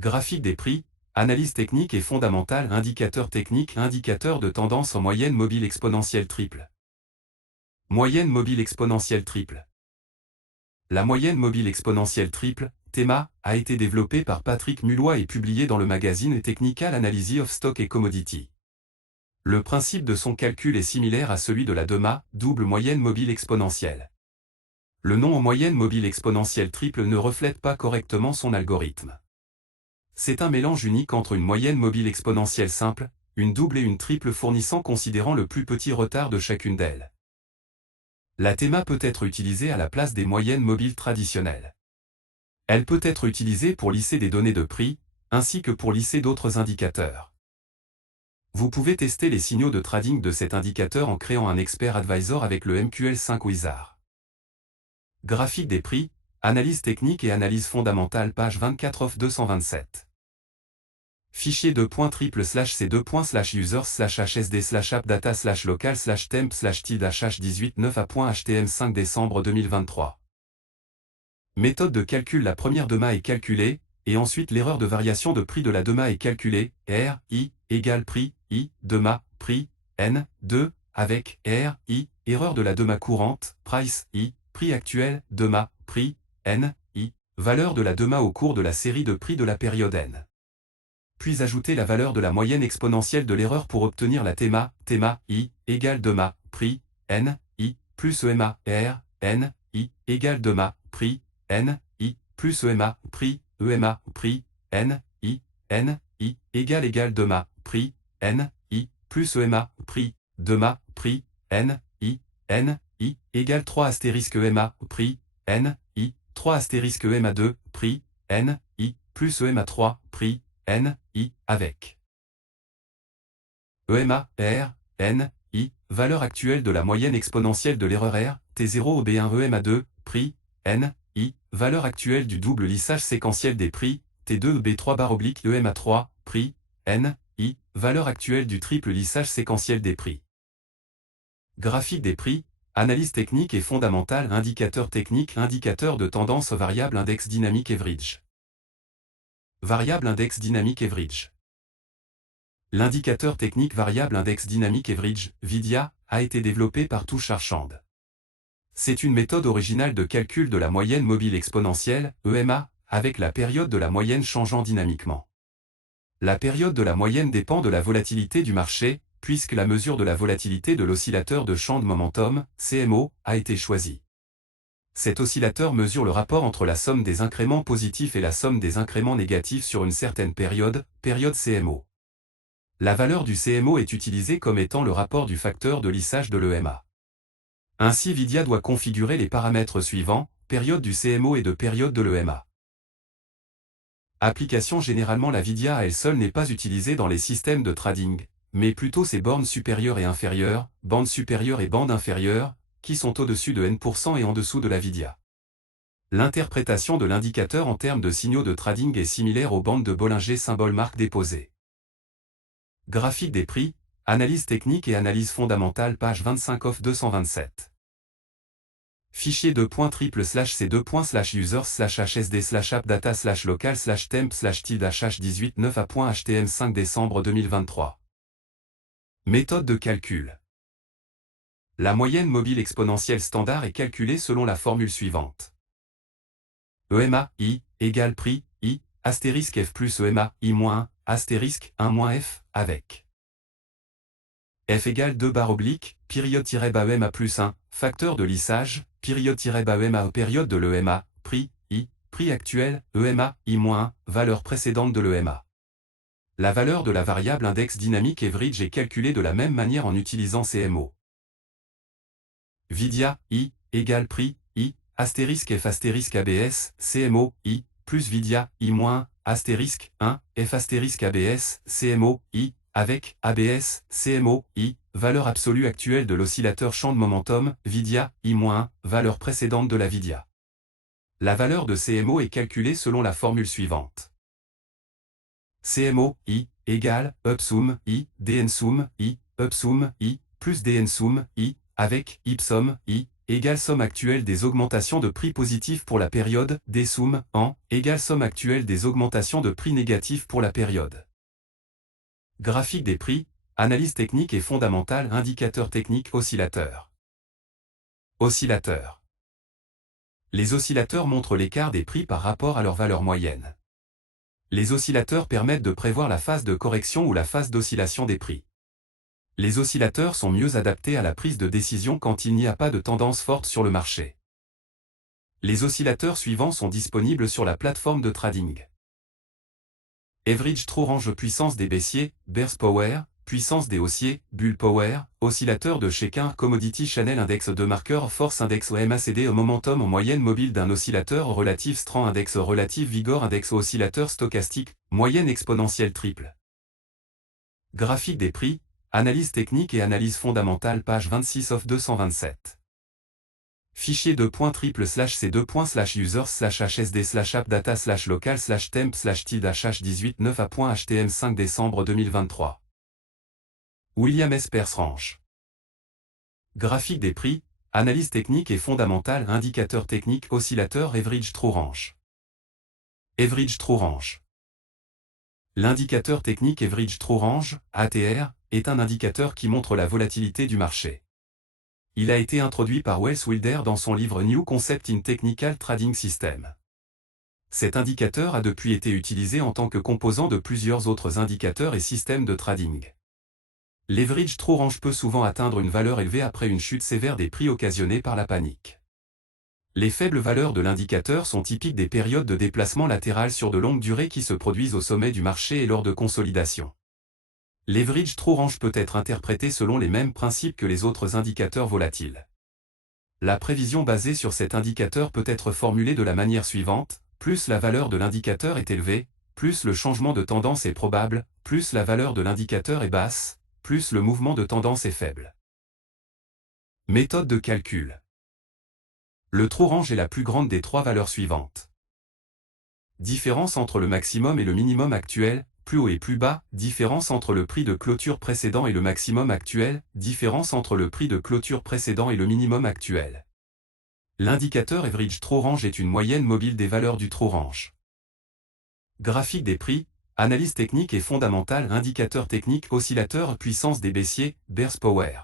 Graphique des prix, analyse technique et fondamentale, indicateur technique, indicateur de tendance en moyenne mobile exponentielle triple. Moyenne mobile exponentielle triple. La moyenne mobile exponentielle triple, TEMA, a été développée par Patrick Mulloy et publiée dans le magazine Technical Analysis of Stock and Commodity. Le principe de son calcul est similaire à celui de la DEMA, double moyenne mobile exponentielle. Le nom en moyenne mobile exponentielle triple ne reflète pas correctement son algorithme. C'est un mélange unique entre une moyenne mobile exponentielle simple, une double et une triple fournissant considérant le plus petit retard de chacune d'elles. La TEMA peut être utilisée à la place des moyennes mobiles traditionnelles. Elle peut être utilisée pour lisser des données de prix, ainsi que pour lisser d'autres indicateurs. Vous pouvez tester les signaux de trading de cet indicateur en créant un expert advisor avec le MQL5 Wizard. Graphique des prix, analyse technique et analyse fondamentale, page 24 of 227. Fichier .triple/c2/users/hsd/appdata/local/temp/tilde/h18 décembre 2023. Méthode de calcul. La première DEMA est calculée, et ensuite l'erreur de variation de prix de la DEMA est calculée, R, I, égale prix, I, DEMA, prix, N, 2, avec, R, I, erreur de la DEMA courante, price, I, prix actuel, DEMA, prix, N, I, valeur de la DEMA au cours de la série de prix de la période N. Puis ajouter la valeur de la moyenne exponentielle de l'erreur pour obtenir la TEMA, I, égale DEMA, prix, N, I, plus EMA, R, N, I, égale DEMA, prix, N, I, plus EMA, prix, N, I, égale DEMA, prix, N, I, plus EMA, prix, DEMA, prix, N, I, égale 3 astérisque EMA, prix, N, I, 3 astérisque EMA 2, prix, N, I, plus EMA 3, prix, N, I, avec EMA, R, N, I, valeur actuelle de la moyenne exponentielle de l'erreur R, T0 au B1 EMA 2, prix, N, I, valeur actuelle du double lissage séquentiel des prix, T2 B3 / EMA 3, prix, N, I, valeur actuelle du triple lissage séquentiel des prix. Graphique des prix, analyse technique et fondamentale, indicateur technique, indicateur de tendance variable index dynamique average. Variable index dynamique average. L'indicateur technique variable index dynamique average, VIDIA, a été développé par Tushar Chand. C'est une méthode originale de calcul de la moyenne mobile exponentielle, EMA, avec la période de la moyenne changeant dynamiquement. La période de la moyenne dépend de la volatilité du marché, puisque la mesure de la volatilité de l'oscillateur de Chand momentum, CMO, a été choisie. Cet oscillateur mesure le rapport entre la somme des incréments positifs et la somme des incréments négatifs sur une certaine période, période CMO. La valeur du CMO est utilisée comme étant le rapport du facteur de lissage de l'EMA. Ainsi VIDIA doit configurer les paramètres suivants, période du CMO et de période de l'EMA. Application. Généralement la VIDIA à elle seule n'est pas utilisée dans les systèmes de trading, mais plutôt ses bornes supérieures et inférieures, bandes supérieures et bandes inférieures, qui sont au-dessus de N% et en dessous de la VIDIA. L'interprétation de l'indicateur en termes de signaux de trading est similaire aux bandes de Bollinger symbole marque déposée. Graphique des prix, analyse technique et analyse fondamentale, page 25 of 227. Fichier .triple/c2/users/hsd/appdata/local/temp/tilde/h18 décembre 2023. Méthode de calcul. La moyenne mobile exponentielle standard est calculée selon la formule suivante. EMA, I, égale prix, I, astérisque F plus EMA, I-1, astérisque 1 F, avec F égale 2 / période-EMA plus 1, facteur de lissage, période-EMA période de l'EMA, prix, I, prix actuel, EMA, I-1, valeur précédente de l'EMA. La valeur de la variable index dynamique average est calculée de la même manière en utilisant CMO. VIDIA, I, égale prix, I, astérisque F astérisque ABS, CMO, I, plus VIDIA, I-, astérisque 1, F astérisque ABS, CMO, I, avec ABS, CMO, I, valeur absolue actuelle de l'oscillateur Chand momentum, VIDIA, I-, valeur précédente de la VIDIA. La valeur de CMO est calculée selon la formule suivante. CMO, I, égale, upsum, I, dnsum, I, upsum, I, plus dnsum, I, avec, ipsum, I, égale somme actuelle des augmentations de prix positives pour la période, DSOM, en, égale somme actuelle des augmentations de prix négatives pour la période. Graphique des prix, analyse technique et fondamentale, indicateur technique, oscillateur. Oscillateur. Les oscillateurs montrent l'écart des prix par rapport à leur valeur moyenne. Les oscillateurs permettent de prévoir la phase de correction ou la phase d'oscillation des prix. Les oscillateurs sont mieux adaptés à la prise de décision quand il n'y a pas de tendance forte sur le marché. Les oscillateurs suivants sont disponibles sur la plateforme de trading. Average True Range, puissance des baissiers, Bears Power, puissance des haussiers, Bull Power, oscillateur de Shekin, Commodity Channel Index de marqueur, Force Index MACD, momentum en moyenne mobile d'un oscillateur, relative strength index, relative vigor index, oscillateur stochastique, moyenne exponentielle triple. Graphique des prix, analyse technique et analyse fondamentale, page 26 of 227. Fichier .triple/c2.users/hsd/appdata/local/temp/tilde/h18 9a.htm 5 décembre 2023. William S. Persrange. Graphique des prix, analyse technique et fondamentale, indicateur technique, oscillateur, Average True Range. Average True Range. L'indicateur technique Average True Range, ATR, est un indicateur qui montre la volatilité du marché. Il a été introduit par Wes Wilder dans son livre New Concept in Technical Trading System. Cet indicateur a depuis été utilisé en tant que composant de plusieurs autres indicateurs et systèmes de trading. L'average True Range peut souvent atteindre une valeur élevée après une chute sévère des prix occasionnée par la panique. Les faibles valeurs de l'indicateur sont typiques des périodes de déplacement latéral sur de longues durées qui se produisent au sommet du marché et lors de consolidation. L'average True Range peut être interprété selon les mêmes principes que les autres indicateurs volatiles. La prévision basée sur cet indicateur peut être formulée de la manière suivante: plus la valeur de l'indicateur est élevée, plus le changement de tendance est probable, plus la valeur de l'indicateur est basse, plus le mouvement de tendance est faible. Méthode de calcul. Le True Range est la plus grande des trois valeurs suivantes. Différence entre le maximum et le minimum actuel, plus haut et plus bas, différence entre le prix de clôture précédent et le maximum actuel, différence entre le prix de clôture précédent et le minimum actuel. L'indicateur Average True Range est une moyenne mobile des valeurs du True Range. Graphique des prix, analyse technique et fondamentale, indicateur technique, oscillateur, puissance des baissiers, Bears Power.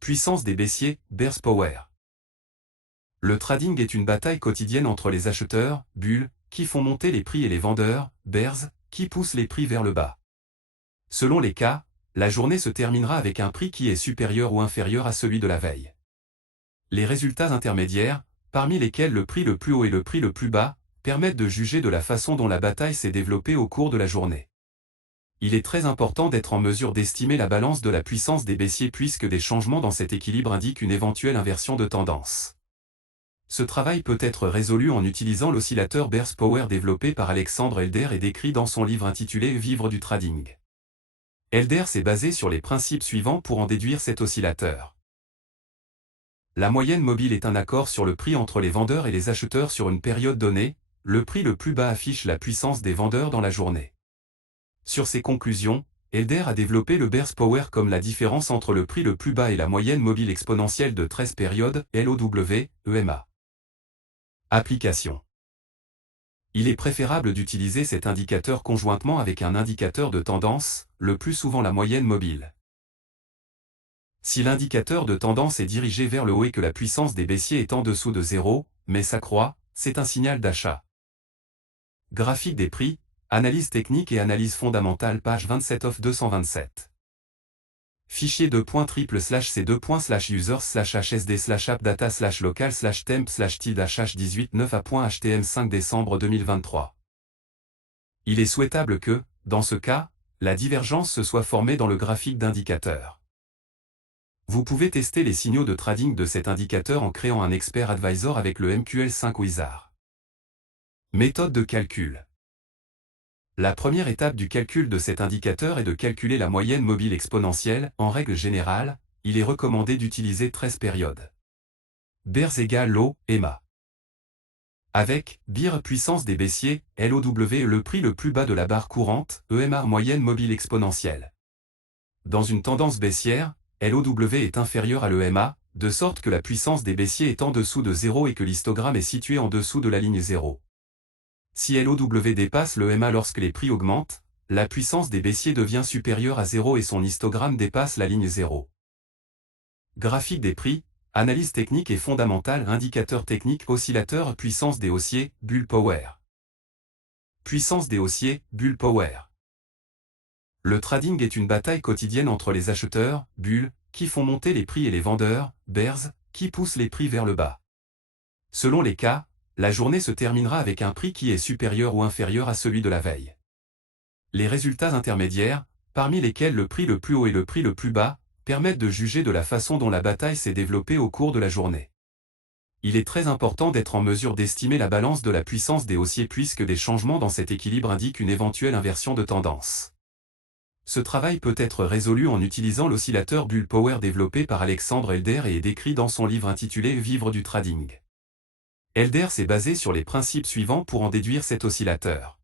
Puissance des baissiers, Bears Power. Le trading est une bataille quotidienne entre les acheteurs, bulles, qui font monter les prix et les vendeurs, bears, qui poussent les prix vers le bas. Selon les cas, la journée se terminera avec un prix qui est supérieur ou inférieur à celui de la veille. Les résultats intermédiaires, parmi lesquels le prix le plus haut et le prix le plus bas, permettent de juger de la façon dont la bataille s'est développée au cours de la journée. Il est très important d'être en mesure d'estimer la balance de la puissance des baissiers puisque des changements dans cet équilibre indiquent une éventuelle inversion de tendance. Ce travail peut être résolu en utilisant l'oscillateur Bears Power développé par Alexandre Elder et décrit dans son livre intitulé Vivre du trading. Elder s'est basé sur les principes suivants pour en déduire cet oscillateur. La moyenne mobile est un accord sur le prix entre les vendeurs et les acheteurs sur une période donnée. Le prix le plus bas affiche la puissance des vendeurs dans la journée. Sur ces conclusions, Elder a développé le Bears Power comme la différence entre le prix le plus bas et la moyenne mobile exponentielle de 13 périodes, LOW, EMA. Application. Il est préférable d'utiliser cet indicateur conjointement avec un indicateur de tendance, le plus souvent la moyenne mobile. Si l'indicateur de tendance est dirigé vers le haut et que la puissance des baissiers est en dessous de 0, mais s'accroît, c'est un signal d'achat. Graphique des prix, analyse technique et analyse fondamentale, page 27 of 227. Fichier .triple/c2.users/hsd/appdata/local/temp/tilde/h18 9a.htm 5 décembre 2023. Il est souhaitable que, dans ce cas, la divergence se soit formée dans le graphique d'indicateur. Vous pouvez tester les signaux de trading de cet indicateur en créant un Expert Advisor avec le MQL5 Wizard. Méthode de calcul. La première étape du calcul de cet indicateur est de calculer la moyenne mobile exponentielle. En règle générale, il est recommandé d'utiliser 13 périodes. Bears égale low, EMA. Avec BIR puissance des baissiers, LOW le prix le plus bas de la barre courante, EMA moyenne mobile exponentielle. Dans une tendance baissière, LOW est inférieur à l'EMA, de sorte que la puissance des baissiers est en dessous de 0 et que l'histogramme est situé en dessous de la ligne 0. Si LOW dépasse le MA lorsque les prix augmentent, la puissance des baissiers devient supérieure à 0 et son histogramme dépasse la ligne 0. Graphique des prix, analyse technique et fondamentale, indicateur technique, oscillateur, puissance des haussiers, bull power. Puissance des haussiers, bull power. Le trading est une bataille quotidienne entre les acheteurs, bulls, qui font monter les prix et les vendeurs, bears, qui poussent les prix vers le bas. Selon les cas, la journée se terminera avec un prix qui est supérieur ou inférieur à celui de la veille. Les résultats intermédiaires, parmi lesquels le prix le plus haut et le prix le plus bas, permettent de juger de la façon dont la bataille s'est développée au cours de la journée. Il est très important d'être en mesure d'estimer la balance de la puissance des haussiers puisque des changements dans cet équilibre indiquent une éventuelle inversion de tendance. Ce travail peut être résolu en utilisant l'oscillateur Bull Power développé par Alexandre Elder et est décrit dans son livre intitulé Vivre du trading. Elder s'est basé sur les principes suivants pour en déduire cet oscillateur.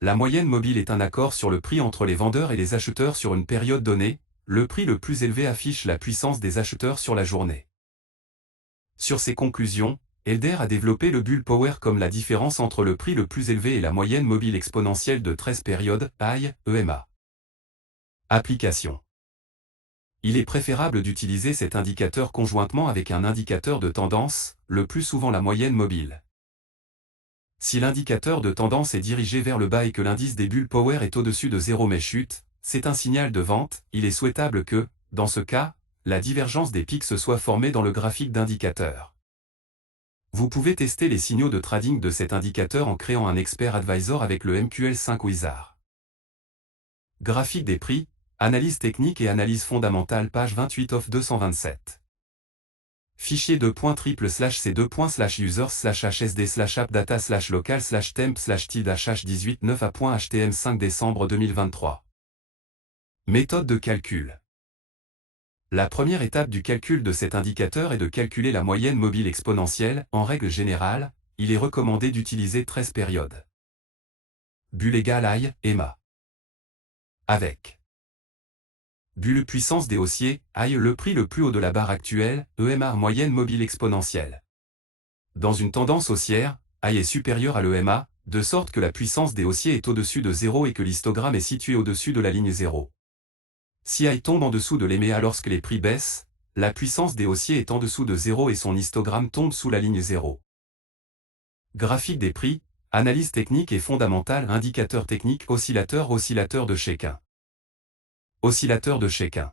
La moyenne mobile est un accord sur le prix entre les vendeurs et les acheteurs sur une période donnée. Le prix le plus élevé affiche la puissance des acheteurs sur la journée. Sur ces conclusions, Elder a développé le Bull Power comme la différence entre le prix le plus élevé et la moyenne mobile exponentielle de 13 périodes, AI, EMA. Application. Il est préférable d'utiliser cet indicateur conjointement avec un indicateur de tendance, le plus souvent la moyenne mobile. Si l'indicateur de tendance est dirigé vers le bas et que l'indice des Bull Power est au-dessus de 0 mais chute, c'est un signal de vente. Il est souhaitable que, dans ce cas, la divergence des pics se soit formée dans le graphique d'indicateur. Vous pouvez tester les signaux de trading de cet indicateur en créant un Expert Advisor avec le MQL5 Wizard. Graphique des prix, analyse technique et analyse fondamentale, page 28 of 227. Fichier .triple/c2/users/hsd/appdata/local/temp/tilde/h18 9a.htm 5 décembre 2023. Méthode de calcul. La première étape du calcul de cet indicateur est de calculer la moyenne mobile exponentielle. En règle générale, il est recommandé d'utiliser 13 périodes. Bull égale AI, EMA. Avec Bull puissance des haussiers, AI le prix le plus haut de la barre actuelle, EMA moyenne mobile exponentielle. Dans une tendance haussière, AI est supérieur à l'EMA, de sorte que la puissance des haussiers est au-dessus de 0 et que l'histogramme est situé au-dessus de la ligne 0. Si AI tombe en dessous de l'EMA lorsque les prix baissent, la puissance des haussiers est en dessous de 0 et son histogramme tombe sous la ligne 0. Graphique des prix, analyse technique et fondamentale, indicateur technique, oscillateur de Chaikin. Oscillateur de Chaikin.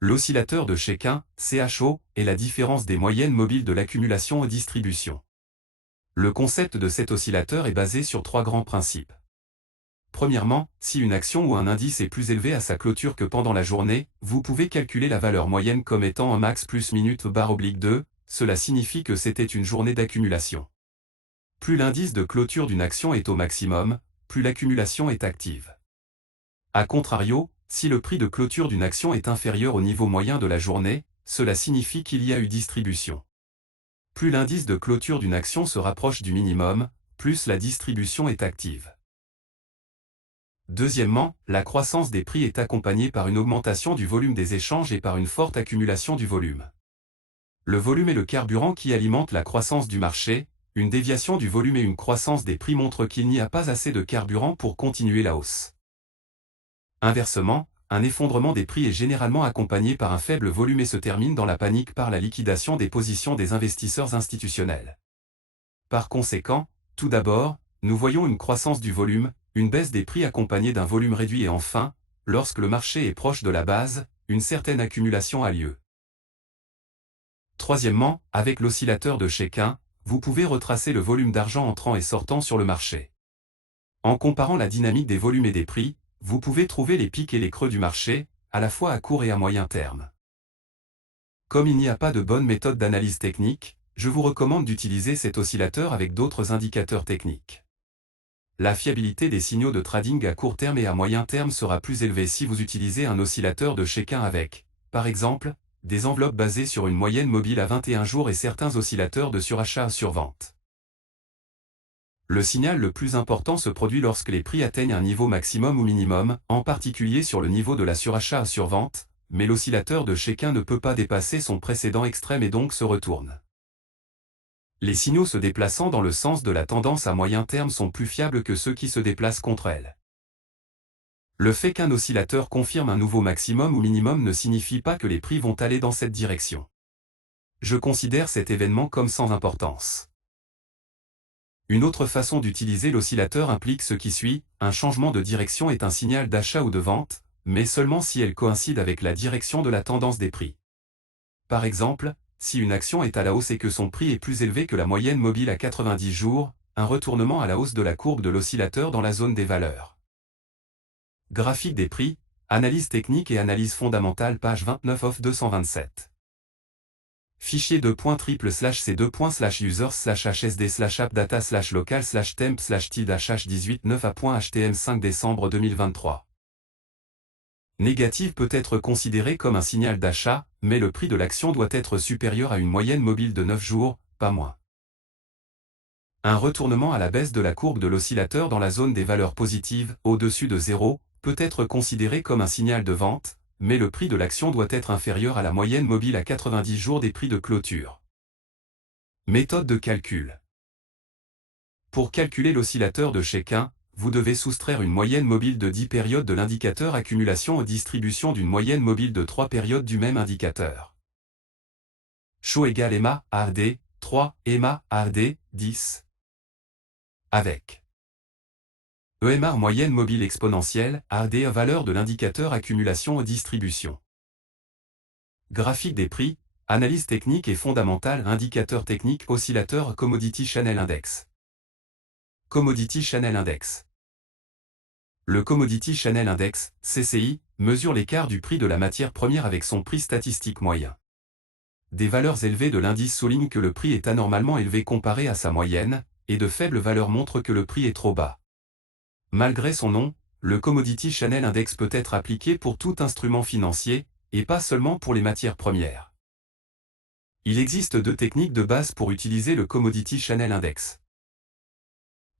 L'oscillateur de Chaikin, CHO, est la différence des moyennes mobiles de l'accumulation et distribution. Le concept de cet oscillateur est basé sur 3 grands principes. Premièrement, si une action ou un indice est plus élevé à sa clôture que pendant la journée, vous pouvez calculer la valeur moyenne comme étant un max plus minute /2, cela signifie que c'était une journée d'accumulation. Plus l'indice de clôture d'une action est au maximum, plus l'accumulation est active. A contrario, si le prix de clôture d'une action est inférieur au niveau moyen de la journée, cela signifie qu'il y a eu distribution. Plus l'indice de clôture d'une action se rapproche du minimum, plus la distribution est active. Deuxièmement, la croissance des prix est accompagnée par une augmentation du volume des échanges et par une forte accumulation du volume. Le volume est le carburant qui alimente la croissance du marché. Une déviation du volume et une croissance des prix montrent qu'il n'y a pas assez de carburant pour continuer la hausse. Inversement, un effondrement des prix est généralement accompagné par un faible volume et se termine dans la panique par la liquidation des positions des investisseurs institutionnels. Par conséquent, tout d'abord, nous voyons une croissance du volume, une baisse des prix accompagnée d'un volume réduit et enfin, lorsque le marché est proche de la base, une certaine accumulation a lieu. Troisièmement, avec l'oscillateur de Chaikin, vous pouvez retracer le volume d'argent entrant et sortant sur le marché. En comparant la dynamique des volumes et des prix, vous pouvez trouver les pics et les creux du marché, à la fois à court et à moyen terme. Comme il n'y a pas de bonne méthode d'analyse technique, je vous recommande d'utiliser cet oscillateur avec d'autres indicateurs techniques. La fiabilité des signaux de trading à court terme et à moyen terme sera plus élevée si vous utilisez un oscillateur de Chaikin avec, par exemple, des enveloppes basées sur une moyenne mobile à 21 jours et certains oscillateurs de surachat à survente. Le signal le plus important se produit lorsque les prix atteignent un niveau maximum ou minimum, en particulier sur le niveau de la surachat à survente, mais l'oscillateur de chacun ne peut pas dépasser son précédent extrême et donc se retourne. Les signaux se déplaçant dans le sens de la tendance à moyen terme sont plus fiables que ceux qui se déplacent contre elle. Le fait qu'un oscillateur confirme un nouveau maximum ou minimum ne signifie pas que les prix vont aller dans cette direction. Je considère cet événement comme sans importance. Une autre façon d'utiliser l'oscillateur implique ce qui suit: un changement de direction est un signal d'achat ou de vente, mais seulement si elle coïncide avec la direction de la tendance des prix. Par exemple, si une action est à la hausse et que son prix est plus élevé que la moyenne mobile à 90 jours, un retournement à la hausse de la courbe de l'oscillateur dans la zone des valeurs. Graphique des prix, analyse technique et analyse fondamentale, page 29 of 227. Fichier c2.triple/c2.users/hsd/appdata/local/temp/tid/h18 5 décembre 2023. Négative peut être considérée comme un signal d'achat, mais le prix de l'action doit être supérieur à une moyenne mobile de 9 jours, pas moins. Un retournement à la baisse de la courbe de l'oscillateur dans la zone des valeurs positives, au-dessus de 0, peut être considéré comme un signal de vente, mais le prix de l'action doit être inférieur à la moyenne mobile à 90 jours des prix de clôture. Méthode de calcul. Pour calculer l'oscillateur de chacun, vous devez soustraire une moyenne mobile de 10 périodes de l'indicateur accumulation aux distributions d'une moyenne mobile de 3 périodes du même indicateur. Cho égale EMA, ARD, 3, EMA, ARD, 10. Avec EMA moyenne mobile exponentielle, ARD valeur de l'indicateur accumulation aux distributions. Graphique des prix, analyse technique et fondamentale, indicateur technique, oscillateur, Commodity Channel Index. Commodity Channel Index. Le Commodity Channel Index, CCI, mesure l'écart du prix de la matière première avec son prix statistique moyen. Des valeurs élevées de l'indice soulignent que le prix est anormalement élevé comparé à sa moyenne, et de faibles valeurs montrent que le prix est trop bas. Malgré son nom, le Commodity Channel Index peut être appliqué pour tout instrument financier, et pas seulement pour les matières premières. Il existe deux techniques de base pour utiliser le Commodity Channel Index.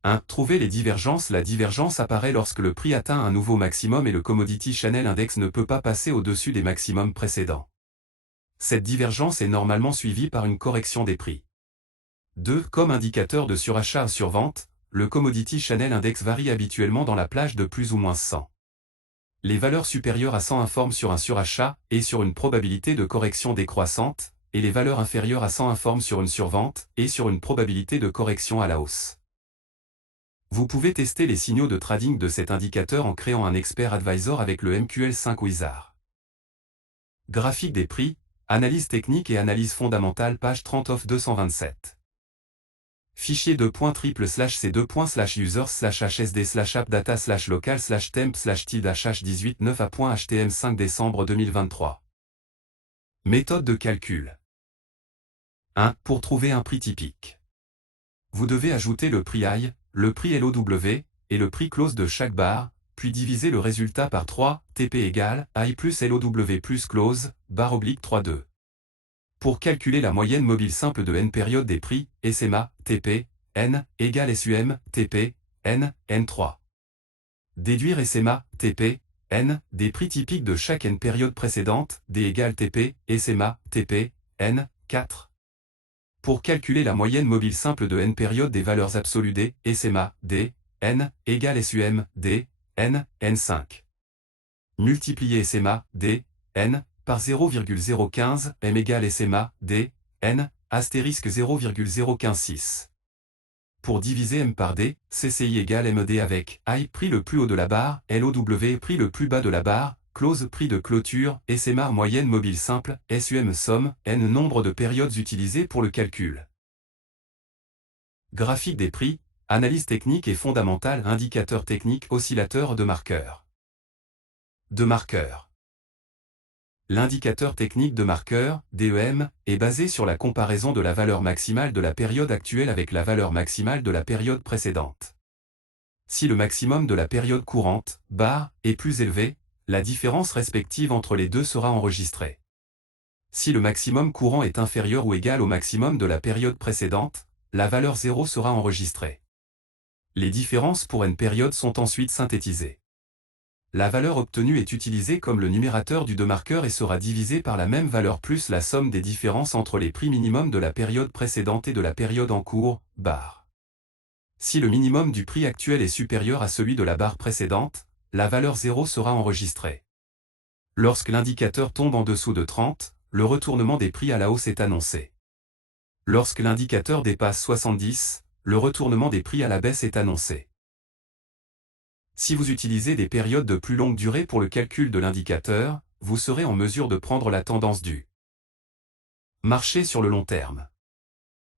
1. Trouver les divergences. La divergence apparaît lorsque le prix atteint un nouveau maximum et le Commodity Channel Index ne peut pas passer au-dessus des maximums précédents. Cette divergence est normalement suivie par une correction des prix. 2. Comme indicateur de surachat ou survente, le Commodity Channel Index varie habituellement dans la plage de plus ou moins 100. Les valeurs supérieures à 100 informent sur un surachat et sur une probabilité de correction décroissante, et les valeurs inférieures à 100 informent sur une survente et sur une probabilité de correction à la hausse. Vous pouvez tester les signaux de trading de cet indicateur en créant un Expert Advisor avec le MQL5 Wizard. Graphique des prix, analyse technique et analyse fondamentale, page 30 of 227. Fichier c2.triple/c2.users/hsd/appdata/local/temp/tid/h18 5 décembre 2023. Méthode de calcul. 1. Pour trouver un prix typique. Vous devez ajouter le prix high, le prix LOW, et le prix close de chaque barre, puis diviser le résultat par 3, TP égale high plus LOW plus close, barre oblique 3,2. Pour calculer la moyenne mobile simple de n périodes des prix, SMA, TP, N, égale SUM, TP, N, N3. Déduire SMA, TP, N, des prix typiques de chaque n période précédente, D égale TP, SMA, TP, N, 4. Pour calculer la moyenne mobile simple de n périodes des valeurs absolues D, SMA, D, N, égale SUM, D, N, N5. Multiplier SMA, D, N, par 0,015, M égale SMA, D, N, astérisque 0,0156. Pour diviser M par D, CCI égale MD avec I prix le plus haut de la barre, LOW prix le plus bas de la barre, close prix de clôture, SMA moyenne mobile simple, SUM somme, N nombre de périodes utilisées pour le calcul. Graphique des prix, analyse technique et fondamentale, indicateur technique, oscillateur de marqueur. De marqueur. L'indicateur technique de marqueur, DEM, est basé sur la comparaison de la valeur maximale de la période actuelle avec la valeur maximale de la période précédente. Si le maximum de la période courante, barre, est plus élevé, la différence respective entre les deux sera enregistrée. Si le maximum courant est inférieur ou égal au maximum de la période précédente, la valeur 0 sera enregistrée. Les différences pour n périodes sont ensuite synthétisées. la valeur obtenue est utilisée comme le numérateur du demarqueur et sera divisée par la même valeur plus la somme des différences entre les prix minimum de la période précédente et de la période en cours, barre. Si le minimum du prix actuel est supérieur à celui de la barre précédente, la valeur 0 sera enregistrée. Lorsque l'indicateur tombe en dessous de 30, le retournement des prix à la hausse est annoncé. Lorsque l'indicateur dépasse 70, le retournement des prix à la baisse est annoncé. Si vous utilisez des périodes de plus longue durée pour le calcul de l'indicateur, vous serez en mesure de prendre la tendance du marché sur le long terme.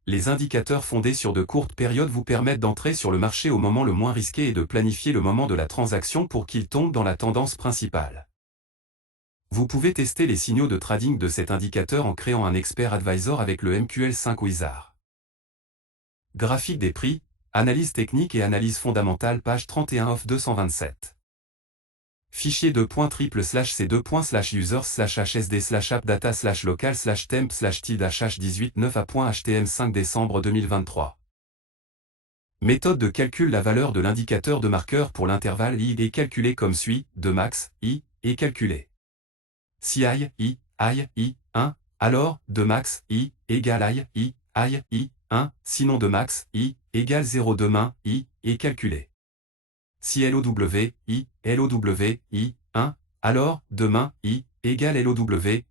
Les indicateurs fondés sur de courtes périodes vous permettent d'entrer sur le marché au moment le moins risqué et de planifier le moment de la transaction pour qu'il tombe dans la tendance principale. Vous pouvez tester les signaux de trading de cet indicateur en créant un expert advisor avec le MQL5 Wizard. Graphique des prix, analyse technique et analyse fondamentale page 31 of 227. Fichier c2.triple/c2.users/hsd/appdata/local/temp/tilde/h18 décembre 2023. Méthode de calcul. La valeur de l'indicateur de marqueur pour l'intervalle I est calculée comme suit. De max, I, est calculé. Si I, 1, alors, de max, I, égale I, 1, sinon de max, I, égale 0. Demain, I, est calculé. Si LOW, I, 1, alors, demain, I, égale LOW,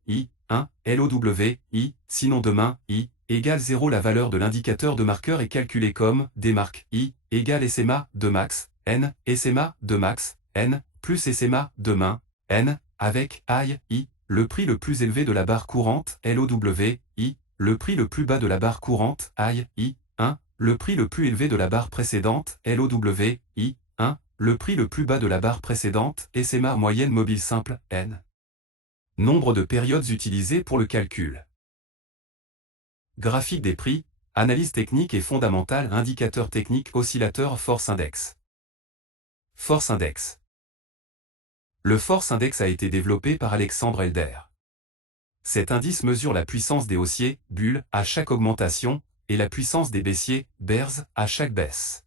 I, 1, LOW, I, sinon demain, I, égale 0. La valeur de l'indicateur de marqueur est calculée comme, démarque, I, égale SMA, de max, N, SMA, de max, N, plus SMA, demain, N, avec, I, le prix le plus élevé de la barre courante, LOW, I, le prix le plus bas de la barre courante, I, 1, le prix le plus élevé de la barre précédente, LOW, I, 1, le prix le plus bas de la barre précédente, SMA moyenne mobile simple, N. Nombre de périodes utilisées pour le calcul. Graphique des prix, analyse technique et fondamentale, indicateur technique, oscillateur, force index. Force index. Le force index a été développé par Alexandre Elder. Cet indice mesure la puissance des haussiers, bulles, à chaque augmentation, et la puissance des baissiers, bears, à chaque baisse.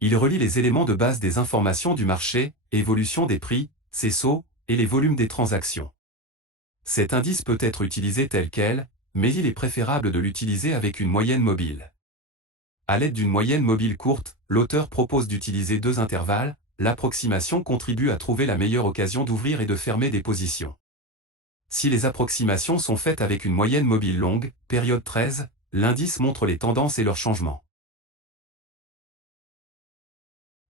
Il relie les éléments de base des informations du marché, évolution des prix, ses sauts, et les volumes des transactions. Cet indice peut être utilisé tel quel, mais il est préférable de l'utiliser avec une moyenne mobile. À l'aide d'une moyenne mobile courte, l'auteur propose d'utiliser deux intervalles. L'approximation contribue à trouver la meilleure occasion d'ouvrir et de fermer des positions. Si les approximations sont faites avec une moyenne mobile longue, période 13, l'indice montre les tendances et leurs changements.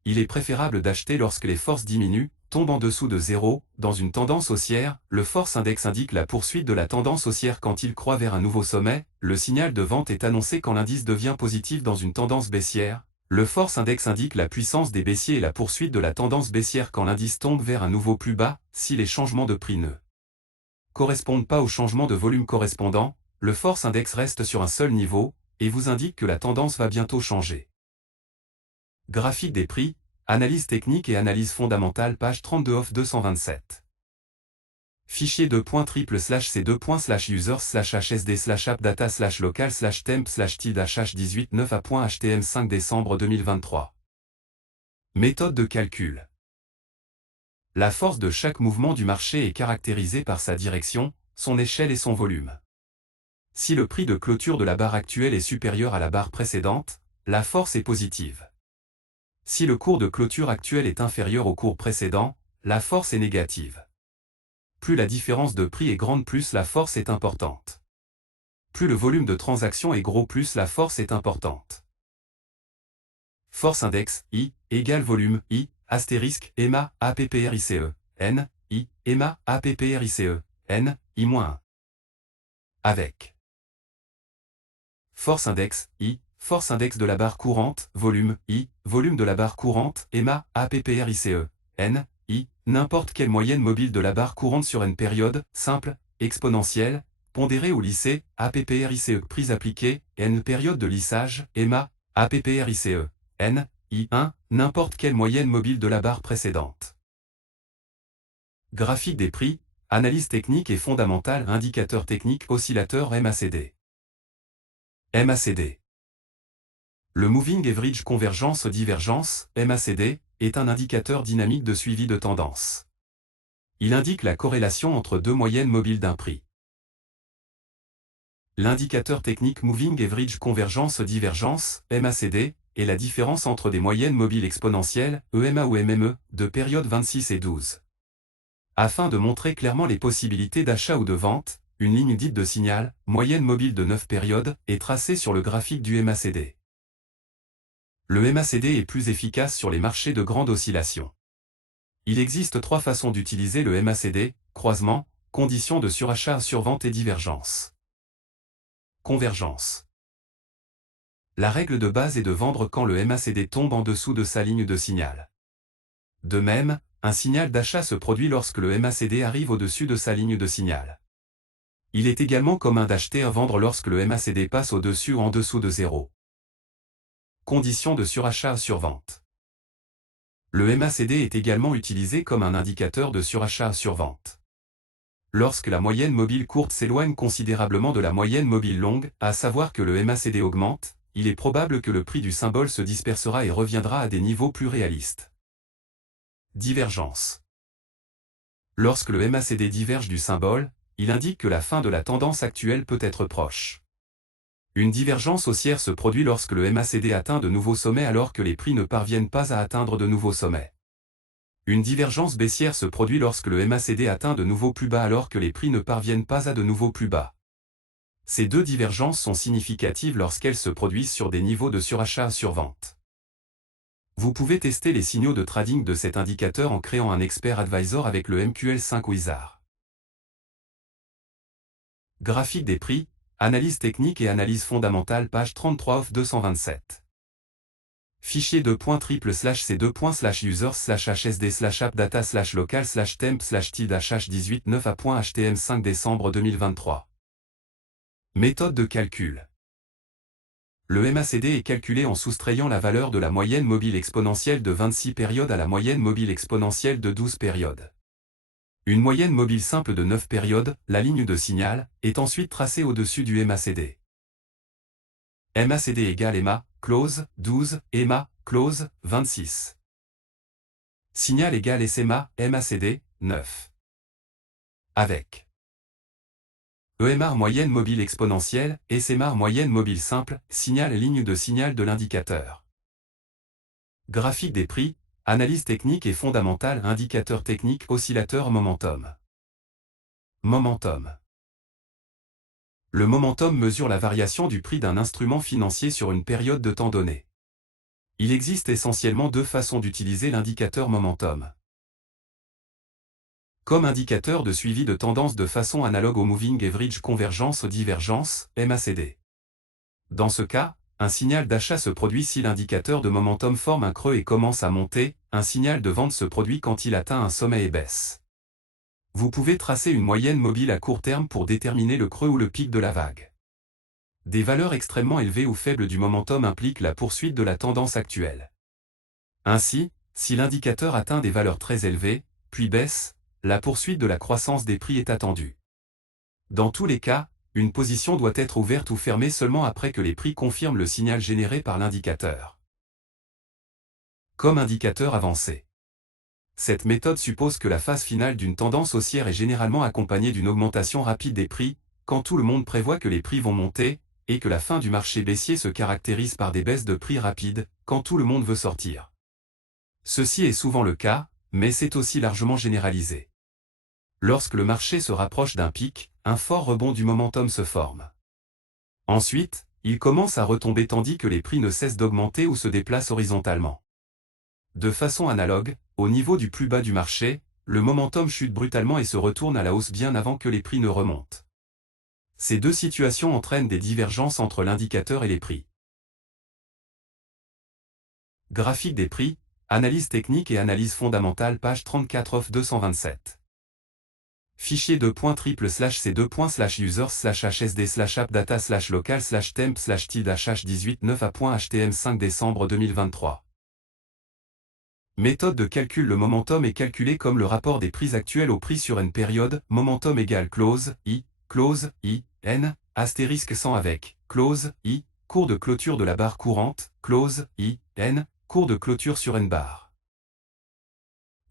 Il est préférable d'acheter lorsque les forces diminuent, tombent en dessous de 0, dans une tendance haussière. Le force index indique la poursuite de la tendance haussière quand il croît vers un nouveau sommet. Le signal de vente est annoncé quand l'indice devient positif dans une tendance baissière. Le force index indique la puissance des baissiers et la poursuite de la tendance baissière quand l'indice tombe vers un nouveau plus bas. Si les changements de prix ne correspondent pas au changement de volume correspondant, le force index reste sur un seul niveau, et vous indique que la tendance va bientôt changer. Graphique des prix, analyse technique et analyse fondamentale page 32 of 227. Fichier c2.triple/c2.users/hsd/appdata/local/temp/tilde/h18 décembre 2023. Méthode de calcul. La force de chaque mouvement du marché est caractérisée par sa direction, son échelle et son volume. Si le prix de clôture de la barre actuelle est supérieur à la barre précédente, la force est positive. Si le cours de clôture actuel est inférieur au cours précédent, la force est négative. Plus la différence de prix est grande, plus la force est importante. Plus le volume de transaction est gros, plus la force est importante. Force index, I, égale volume, I, astérisque, EMA, APPRICE, N, I, EMA, APPRICE, N, I-1. Avec. Force index, I, force index de la barre courante, volume, I, volume de la barre courante, EMA, APPRICE, N, I, n'importe quelle moyenne mobile de la barre courante sur une période, simple, exponentielle, pondérée ou lissée, APPRICE, prise appliquée, N période de lissage, EMA, APPRICE, N, I1, n'importe quelle moyenne mobile de la barre précédente. Graphique des prix, analyse technique et fondamentale, indicateur technique, oscillateur MACD. MACD. Le Moving Average Convergence Divergence, MACD, est un indicateur dynamique de suivi de tendance. Il indique la corrélation entre deux moyennes mobiles d'un prix. L'indicateur technique Moving Average Convergence-Divergence, MACD, est la différence entre des moyennes mobiles exponentielles, EMA ou MME, de période 26 et 12. Afin de montrer clairement les possibilités d'achat ou de vente, une ligne dite de signal, moyenne mobile de 9 périodes, est tracée sur le graphique du MACD. Le MACD est plus efficace sur les marchés de grande oscillation. Il existe trois façons d'utiliser le MACD: croisement, conditions de surachat, survente et divergence. Convergence. La règle de base est de vendre quand le MACD tombe en dessous de sa ligne de signal. De même, un signal d'achat se produit lorsque le MACD arrive au-dessus de sa ligne de signal. Il est également commun d'acheter à vendre lorsque le MACD passe au-dessus ou en dessous de 0. Conditions de surachat à survente. Le MACD est également utilisé comme un indicateur de surachat à survente. Lorsque la moyenne mobile courte s'éloigne considérablement de la moyenne mobile longue, à savoir que le MACD augmente, il est probable que le prix du symbole se dispersera et reviendra à des niveaux plus réalistes. Divergence. Lorsque le MACD diverge du symbole, il indique que la fin de la tendance actuelle peut être proche. Une divergence haussière se produit lorsque le MACD atteint de nouveaux sommets alors que les prix ne parviennent pas à atteindre de nouveaux sommets. Une divergence baissière se produit lorsque le MACD atteint de nouveaux plus bas alors que les prix ne parviennent pas à de nouveaux plus bas. Ces deux divergences sont significatives lorsqu'elles se produisent sur des niveaux de surachat à survente. Vous pouvez tester les signaux de trading de cet indicateur en créant un expert advisor avec le MQL5 Wizard. Graphique des prix, analyse technique et analyse fondamentale, page 33 of 227. Fichier .c2/c2.users/hsd/appdata/local/temp/tilde/h18 décembre 2023. Méthode de calcul. Le MACD est calculé en soustrayant la valeur de la moyenne mobile exponentielle de 26 périodes à la moyenne mobile exponentielle de 12 périodes. Une moyenne mobile simple de 9 périodes, la ligne de signal, est ensuite tracée au-dessus du MACD. MACD égale EMA, close, 12, EMA, close, 26. Signal égale SMA, MACD, 9. Avec EMA moyenne mobile exponentielle, SMA moyenne mobile simple, signal ligne de signal de l'indicateur. Graphique des prix, analyse technique et fondamentale, indicateur technique, oscillateur momentum. Momentum. Le momentum mesure la variation du prix d'un instrument financier sur une période de temps donnée. Il existe essentiellement deux façons d'utiliser l'indicateur momentum. Comme indicateur de suivi de tendance de façon analogue au Moving Average Convergence-Divergence, MACD. Dans ce cas, un signal d'achat se produit si l'indicateur de momentum forme un creux et commence à monter, un signal de vente se produit quand il atteint un sommet et baisse. Vous pouvez tracer une moyenne mobile à court terme pour déterminer le creux ou le pic de la vague. Des valeurs extrêmement élevées ou faibles du momentum impliquent la poursuite de la tendance actuelle. Ainsi, si l'indicateur atteint des valeurs très élevées, puis baisse, la poursuite de la croissance des prix est attendue. Dans tous les cas, une position doit être ouverte ou fermée seulement après que les prix confirment le signal généré par l'indicateur. Comme indicateur avancé. Cette méthode suppose que la phase finale d'une tendance haussière est généralement accompagnée d'une augmentation rapide des prix, quand tout le monde prévoit que les prix vont monter, et que la fin du marché baissier se caractérise par des baisses de prix rapides, quand tout le monde veut sortir. Ceci est souvent le cas, mais c'est aussi largement généralisé. Lorsque le marché se rapproche d'un pic, un fort rebond du momentum se forme. Ensuite, il commence à retomber tandis que les prix ne cessent d'augmenter ou se déplacent horizontalement. De façon analogue, au niveau du plus bas du marché, le momentum chute brutalement et se retourne à la hausse bien avant que les prix ne remontent. Ces deux situations entraînent des divergences entre l'indicateur et les prix. Graphique des prix, analyse technique et analyse fondamentale, page 34 of 227. Fichier .c2/users/hsd/appdata/local/temp/tilde/h18 décembre 2023. Méthode de calcul. Le momentum est calculé comme le rapport des prix actuels au prix sur une période, momentum égale close, n, astérisque 100 avec, close, cours de clôture de la barre courante, close, n, cours de clôture sur une barre.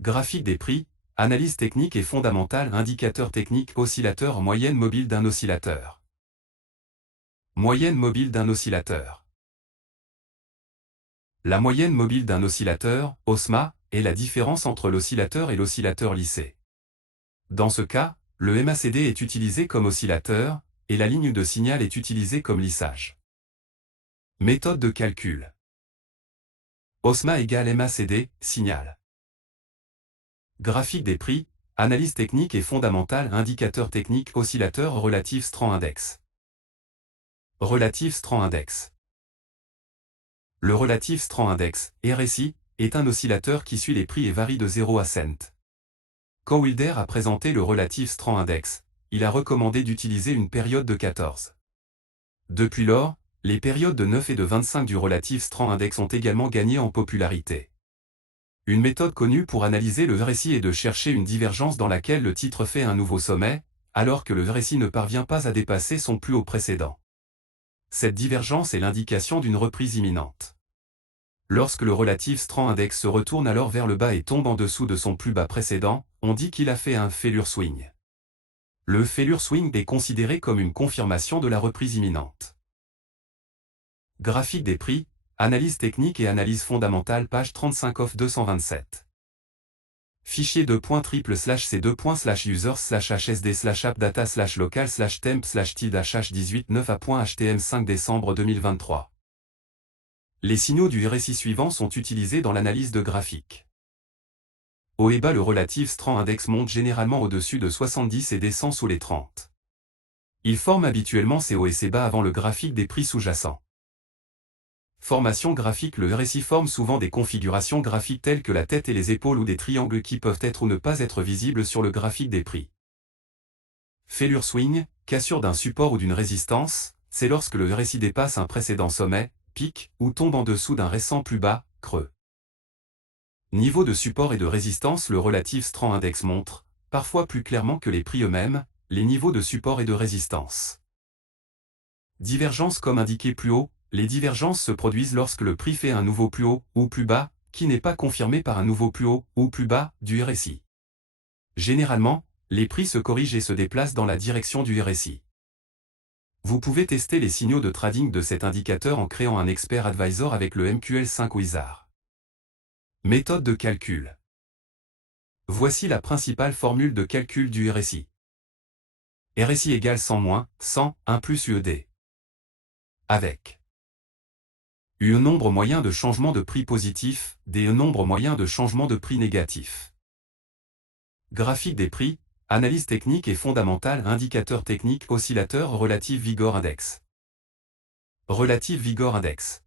Graphique des prix, analyse technique et fondamentale, indicateur technique, oscillateur, moyenne mobile d'un oscillateur. Moyenne mobile d'un oscillateur. La moyenne mobile d'un oscillateur, OSMA, est la différence entre l'oscillateur et l'oscillateur lissé. Dans ce cas, le MACD est utilisé comme oscillateur, et la ligne de signal est utilisée comme lissage. Méthode de calcul. OSMA égale MACD, signal. Graphique des prix, analyse technique et fondamentale, indicateur technique, oscillateur, relative Strand Index. Relative Strand Index. Le Relative Strand Index, RSI, est un oscillateur qui suit les prix et varie de 0 à cent. Quand Wilder a présenté le Relative Strand Index, il a recommandé d'utiliser une période de 14. Depuis lors, les périodes de 9 et de 25 du Relative Strand Index ont également gagné en popularité. Une méthode connue pour analyser le RSI est de chercher une divergence dans laquelle le titre fait un nouveau sommet, alors que le RSI ne parvient pas à dépasser son plus haut précédent. Cette divergence est l'indication d'une reprise imminente. Lorsque le Relative Strand Index se retourne alors vers le bas et tombe en dessous de son plus bas précédent, on dit qu'il a fait un failure swing. Le failure swing est considéré comme une confirmation de la reprise imminente. Graphique des prix, analyse technique et analyse fondamentale, page 35 of 227. Fichier c2.triple/c2.users/hsd/appdata/local/temp/tid-h18 9a.htm 5 décembre 2023. Les signaux du RSI suivants sont utilisés dans l'analyse de graphique. Haut et bas, le Relative Strand Index monte généralement au-dessus de 70 et descend sous les 30. Il forme habituellement ses hauts et ses bas avant le graphique des prix sous-jacents. Formation graphique. Le RSI forme souvent des configurations graphiques telles que la tête et les épaules ou des triangles qui peuvent être ou ne pas être visibles sur le graphique des prix. Failure swing, cassure d'un support ou d'une résistance, c'est lorsque le RSI dépasse un précédent sommet, pic, ou tombe en dessous d'un récent plus bas, creux. Niveau de support et de résistance. Le Relative Strand Index montre, parfois plus clairement que les prix eux-mêmes, les niveaux de support et de résistance. Divergence comme indiqué plus haut. Les divergences se produisent lorsque le prix fait un nouveau plus haut ou plus bas, qui n'est pas confirmé par un nouveau plus haut ou plus bas du RSI. Généralement, les prix se corrigent et se déplacent dans la direction du RSI. Vous pouvez tester les signaux de trading de cet indicateur en créant un Expert Advisor avec le MQL5 Wizard. Méthode de calcul. Voici la principale formule de calcul du RSI. RSI égale 100 moins 100, 1 plus UED. Avec U nombre moyen de changement de prix positif, D nombre moyen de changement de prix négatif. Graphique des prix, analyse technique et fondamentale, indicateur technique, oscillateur, Relative Vigor Index. Relative Vigor Index.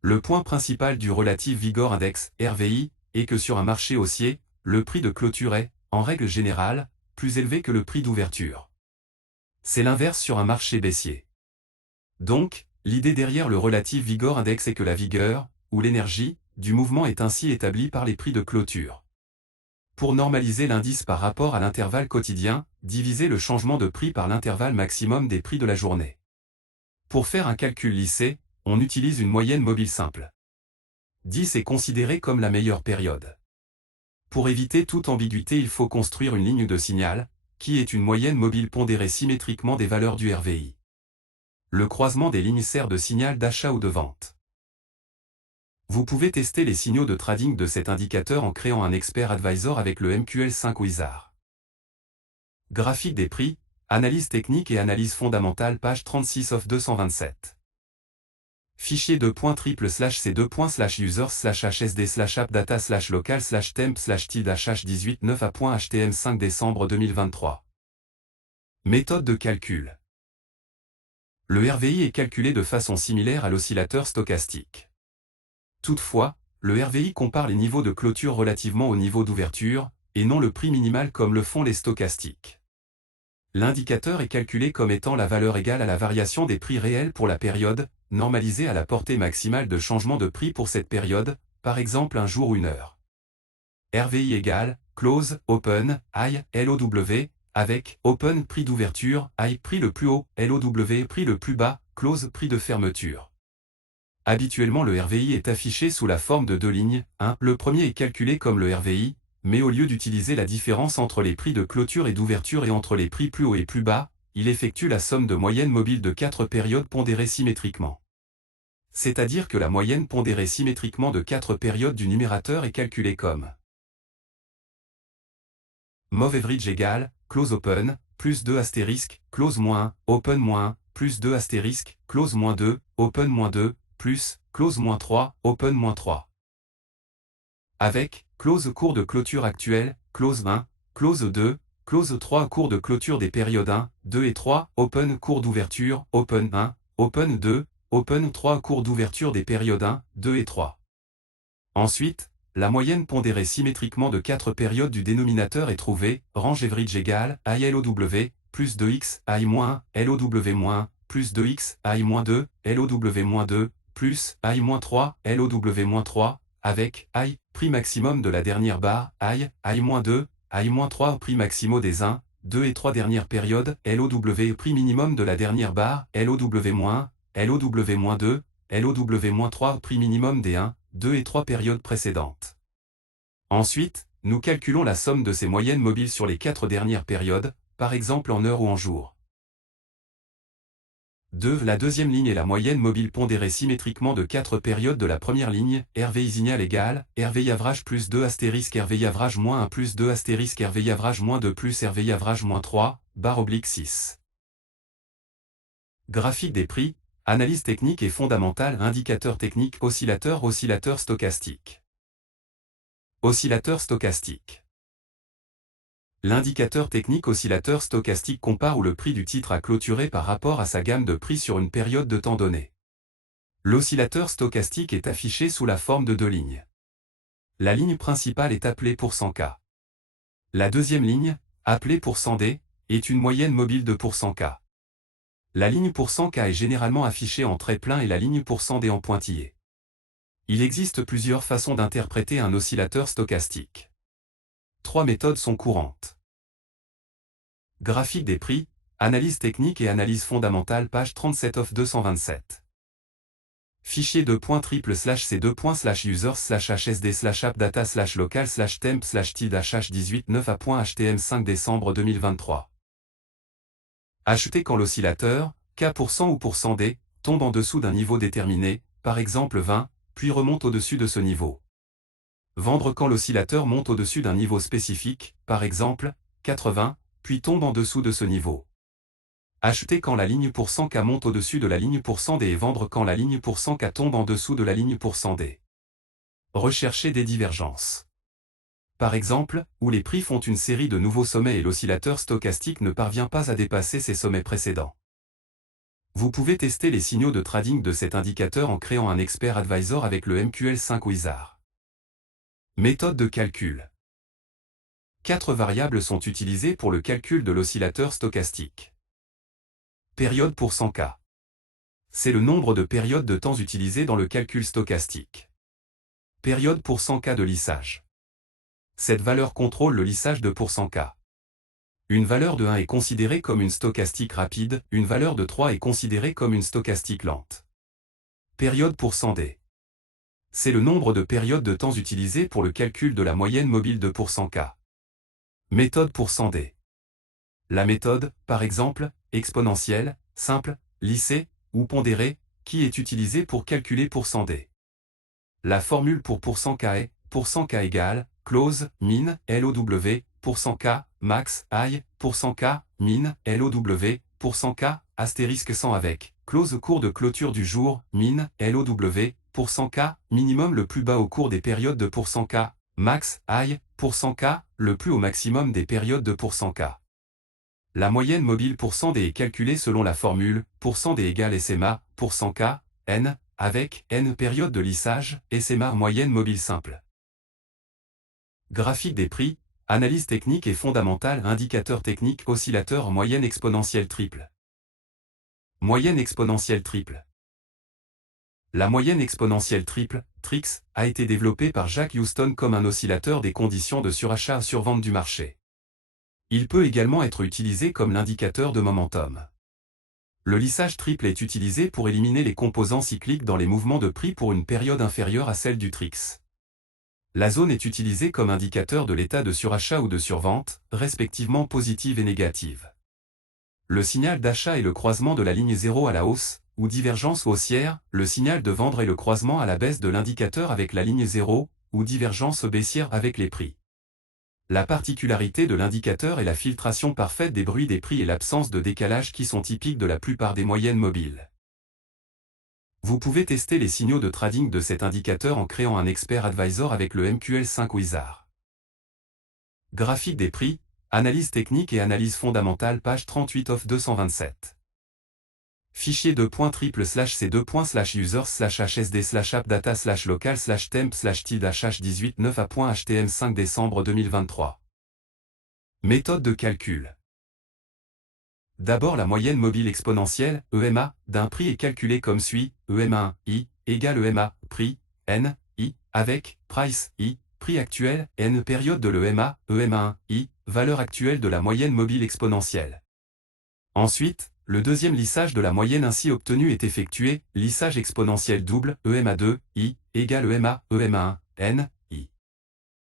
Le point principal du Relative Vigor Index, RVI, est que sur un marché haussier, le prix de clôture est, en règle générale, plus élevé que le prix d'ouverture. C'est l'inverse sur un marché baissier. Donc, l'idée derrière le Relative Vigor Index est que la vigueur, ou l'énergie, du mouvement est ainsi établie par les prix de clôture. Pour normaliser l'indice par rapport à l'intervalle quotidien, divisez le changement de prix par l'intervalle maximum des prix de la journée. Pour faire un calcul lissé, on utilise une moyenne mobile simple. 10 est considéré comme la meilleure période. Pour éviter toute ambiguïté, il faut construire une ligne de signal, qui est une moyenne mobile pondérée symétriquement des valeurs du RVI. Le croisement des lignes sert de signal d'achat ou de vente. Vous pouvez tester les signaux de trading de cet indicateur en créant un Expert Advisor avec le MQL5 Wizard. Graphique des prix, analyse technique et analyse fondamentale, page 36 of 227. Fichier c2.triple/c2.users/hsd/appdata/local/temp/tid-h18 9a.htm 5 décembre 2023. Méthode de calcul. Le RVI est calculé de façon similaire à l'oscillateur stochastique. Toutefois, le RVI compare les niveaux de clôture relativement au niveau d'ouverture, et non le prix minimal comme le font les stochastiques. L'indicateur est calculé comme étant la valeur égale à la variation des prix réels pour la période, normalisée à la portée maximale de changement de prix pour cette période, par exemple un jour ou une heure. RVI égale, close, open, high, LOW, avec, open prix d'ouverture, high prix le plus haut, LOW prix le plus bas, close prix de fermeture. Habituellement le RVI est affiché sous la forme de deux lignes. Le premier est calculé comme le RVI, mais au lieu d'utiliser la différence entre les prix de clôture et d'ouverture et entre les prix plus haut et plus bas, il effectue la somme de moyenne mobile de 4 périodes pondérées symétriquement. C'est-à-dire que la moyenne pondérée symétriquement de 4 périodes du numérateur est calculée comme MOV average égale, close open, plus 2 astérisque, close moins, open moins, plus 2 astérisque, close moins 2, open moins 2, plus, close moins 3, open moins 3. Avec, close cours de clôture actuelle, close 1, close 2, close 3 cours de clôture des périodes 1, 2 et 3, open cours d'ouverture, open 1, open 2, open 3 cours d'ouverture des périodes 1, 2 et 3. Ensuite, la moyenne pondérée symétriquement de 4 périodes du dénominateur est trouvée, range average égale, ILOW, plus 2x, I-1, LOW-1, plus 2x, I-2, LOW-2, plus, I-3, LOW-3, avec, I, prix maximum de la dernière barre, I-2, I-3 prix maximum des 1, 2 et 3 dernières périodes, LOW prix minimum de la dernière barre, LOW-1, LOW-2, LOW-3 prix minimum des 1, 2 et 3 périodes précédentes. Ensuite, nous calculons la somme de ces moyennes mobiles sur les 4 dernières périodes, par exemple en heures ou en jours. 2. La deuxième ligne est la moyenne mobile pondérée symétriquement de 4 périodes de la première ligne, RVI signal égale, RVI average plus 2 astérisque RVI average moins 1 plus 2 astérisque RVI average moins 2 plus RVI average moins 3, barre oblique 6. Graphique des prix, analyse technique et fondamentale, indicateur technique, oscillateur stochastique. Oscillateur stochastique. L'indicateur technique oscillateur stochastique compare où le prix du titre a clôturé par rapport à sa gamme de prix sur une période de temps donnée. L'oscillateur stochastique est affiché sous la forme de deux lignes. La ligne principale est appelée %K. La deuxième ligne, appelée %D, est une moyenne mobile de %K. La ligne %K est généralement affichée en trait plein et la ligne %D en pointillé. Il existe plusieurs façons d'interpréter un oscillateur stochastique. 3 méthodes sont courantes. Graphique des prix, analyse technique et analyse fondamentale, page 37 of 227. Fichier c2.triple/c2.users/hsd/appdata/local/temp/tid-h18 9a.htm 5 décembre 2023. Acheter quand l'oscillateur, K% ou %D, tombe en dessous d'un niveau déterminé, par exemple 20, puis remonte au-dessus de ce niveau. Vendre quand l'oscillateur monte au-dessus d'un niveau spécifique, par exemple, 80, puis tombe en dessous de ce niveau. Acheter quand la ligne %K monte au-dessus de la ligne %D et vendre quand la ligne %K tombe en dessous de la ligne %D. Rechercher des divergences. Par exemple, où les prix font une série de nouveaux sommets et l'oscillateur stochastique ne parvient pas à dépasser ses sommets précédents. Vous pouvez tester les signaux de trading de cet indicateur en créant un expert advisor avec le MQL5 Wizard. Méthode de calcul. 4 variables sont utilisées pour le calcul de l'oscillateur stochastique. Période %K. C'est le nombre de périodes de temps utilisées dans le calcul stochastique. Période %K de lissage. Cette valeur contrôle le lissage de %K. Une valeur de 1 est considérée comme une stochastique rapide, une valeur de 3 est considérée comme une stochastique lente. Période %D. C'est le nombre de périodes de temps utilisées pour le calcul de la moyenne mobile de %K. Méthode %D. La méthode, par exemple, exponentielle, simple, lissée, ou pondérée, qui est utilisée pour calculer %D. La formule pour %K est, %K égale, close, min, LOW, %K, max, I, %K, min, LOW, %K, astérisque 100 avec, close cours de clôture du jour, min, LOW, %K, minimum le plus bas au cours des périodes de %K, max, I, %K, le plus au maximum des périodes de %K. La moyenne mobile %D est calculée selon la formule, %D égale SMA, %K, N, avec N périodes de lissage, SMA moyenne mobile simple. Graphique des prix, analyse technique et fondamentale, indicateur technique, oscillateur moyenne exponentielle triple. Moyenne exponentielle triple. La moyenne exponentielle triple, TRIX, a été développée par Jack Houston comme un oscillateur des conditions de surachat-survente du marché. Il peut également être utilisé comme l'indicateur de momentum. Le lissage triple est utilisé pour éliminer les composants cycliques dans les mouvements de prix pour une période inférieure à celle du TRIX. La zone est utilisée comme indicateur de l'état de surachat ou de survente, respectivement positive et négative. Le signal d'achat est le croisement de la ligne 0 à la hausse, ou divergence haussière, le signal de vendre est le croisement à la baisse de l'indicateur avec la ligne 0, ou divergence baissière avec les prix. La particularité de l'indicateur est la filtration parfaite des bruits des prix et l'absence de décalage qui sont typiques de la plupart des moyennes mobiles. Vous pouvez tester les signaux de trading de cet indicateur en créant un Expert Advisor avec le MQL5 Wizard. Graphique des prix, analyse technique et analyse fondamentale page 38 of 227. Fichier .triple/c2/users/hsd/appdata/local/temp/tilde/h18 décembre 2023. Méthode de calcul. D'abord la moyenne mobile exponentielle, EMA, d'un prix est calculée comme suit, EMA1, I, égale EMA, prix, N, I, avec, price, I, prix actuel, N période de l'EMA, EMA1, I, valeur actuelle de la moyenne mobile exponentielle. Ensuite, le deuxième lissage de la moyenne ainsi obtenue est effectué, lissage exponentiel double, EMA2, I, égale EMA, EMA1, N, I.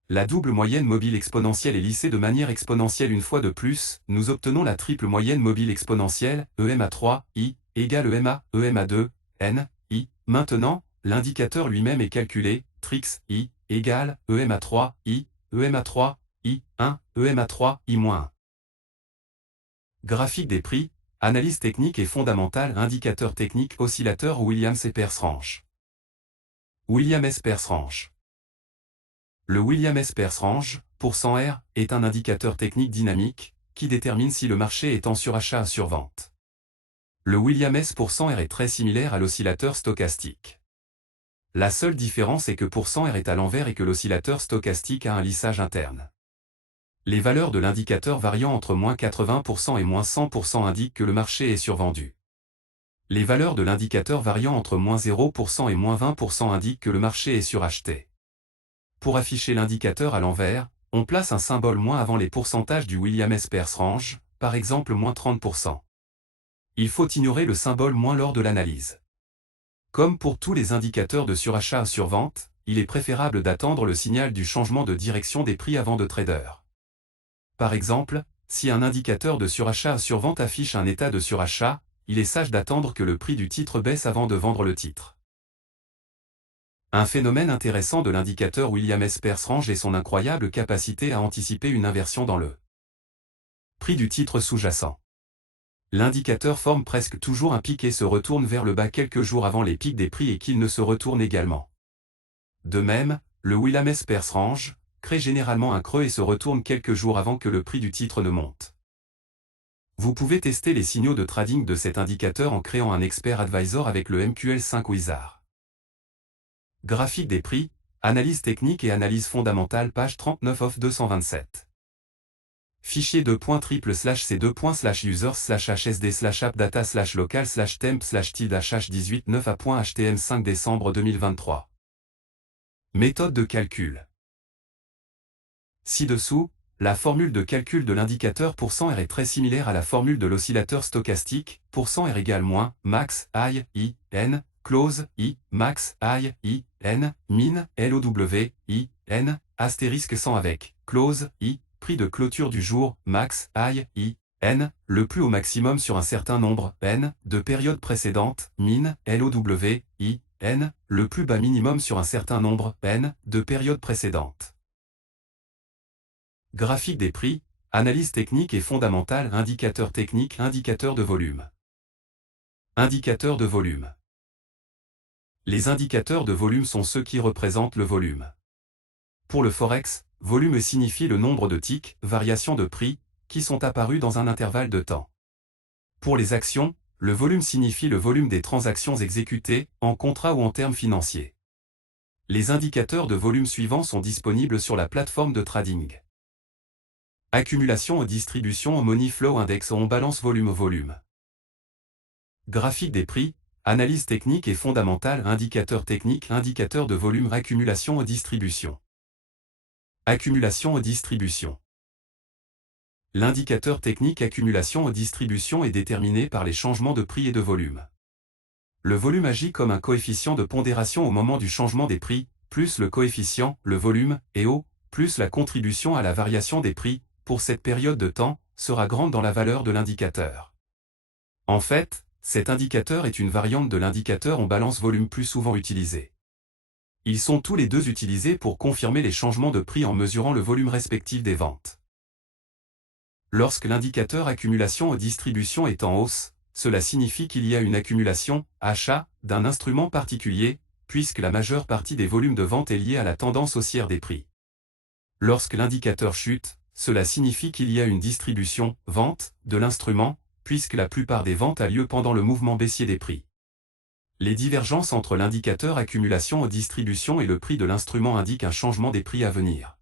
La double moyenne mobile exponentielle est lissée de manière exponentielle une fois de plus, nous obtenons la triple moyenne mobile exponentielle, EMA3, I, égale EMA, EMA2, N, I. Maintenant, l'indicateur lui-même est calculé, TRIX, I, égale EMA3, I, EMA3, I, 1, EMA3, I-1. Graphique des prix, analyse technique et fondamentale, indicateur technique, oscillateur Williams-Peirce-Range. Williams-Peirce-Range. Le Williams-Peirce-Range, %R, est un indicateur technique dynamique, qui détermine si le marché est en surachat ou survente. Le Williams-%R est très similaire à l'oscillateur stochastique. La seule différence est que %R est à l'envers et que l'oscillateur stochastique a un lissage interne. Les valeurs de l'indicateur variant entre -80% et -100% indiquent que le marché est survendu. Les valeurs de l'indicateur variant entre -0% et -20% indiquent que le marché est suracheté. Pour afficher l'indicateur à l'envers, on place un symbole moins avant les pourcentages du Williams-Peirce-Range, par exemple -30%. Il faut ignorer le symbole moins lors de l'analyse. Comme pour tous les indicateurs de surachat ou survente, il est préférable d'attendre le signal du changement de direction des prix avant de trader. Par exemple, si un indicateur de surachat ou survente affiche un état de surachat, il est sage d'attendre que le prix du titre baisse avant de vendre le titre. Un phénomène intéressant de l'indicateur Williams-Peirce-Range est son incroyable capacité à anticiper une inversion dans le prix du titre sous-jacent. L'indicateur forme presque toujours un pic et se retourne vers le bas quelques jours avant les pics des prix et qu'il ne se retourne également. De même, le Williams-Peirce-Range crée généralement un creux et se retourne quelques jours avant que le prix du titre ne monte. Vous pouvez tester les signaux de trading de cet indicateur en créant un Expert Advisor avec le MQL5 Wizard. Graphique des prix, analyse technique et analyse fondamentale page 39 of 227. Fichier .triple/c2/users/hsd/appdata/local/temp/tilde/h18 décembre 2023. Méthode de calcul. Ci-dessous, la formule de calcul de l'indicateur %R est très similaire à la formule de l'oscillateur stochastique, %R égale moins, max, I, I, N, close, I, max, I, I, N, min, LOW, I, N, astérisque 100 avec, close, I, prix de clôture du jour, max, I, I, N, le plus haut maximum sur un certain nombre, N, de périodes précédentes, min, LOW, I, N, le plus bas minimum sur un certain nombre, N, de périodes précédentes. Graphique des prix, analyse technique et fondamentale, indicateur technique, indicateur de volume. Indicateur de volume. Les indicateurs de volume sont ceux qui représentent le volume. Pour le Forex, volume signifie le nombre de ticks, variations de prix, qui sont apparus dans un intervalle de temps. Pour les actions, le volume signifie le volume des transactions exécutées, en contrat ou en termes financiers. Les indicateurs de volume suivants sont disponibles sur la plateforme de trading. Accumulation et distribution au Money Flow Index on balance volume au volume. Graphique des prix, analyse technique et fondamentale, indicateur technique, indicateur de volume, accumulation et distribution. Accumulation et distribution. L'indicateur technique accumulation et distribution est déterminé par les changements de prix et de volume. Le volume agit comme un coefficient de pondération au moment du changement des prix, plus le coefficient, le volume, et O, plus la contribution à la variation des prix, pour cette période de temps, sera grande dans la valeur de l'indicateur. En fait, cet indicateur est une variante de l'indicateur en balance volume plus souvent utilisé. Ils sont tous les deux utilisés pour confirmer les changements de prix en mesurant le volume respectif des ventes. Lorsque l'indicateur accumulation et distribution est en hausse, cela signifie qu'il y a une accumulation, achat, d'un instrument particulier, puisque la majeure partie des volumes de vente est liée à la tendance haussière des prix. Lorsque l'indicateur chute, cela signifie qu'il y a une distribution, vente, de l'instrument, puisque la plupart des ventes a lieu pendant le mouvement baissier des prix. Les divergences entre l'indicateur accumulation et distribution et le prix de l'instrument indiquent un changement des prix à venir.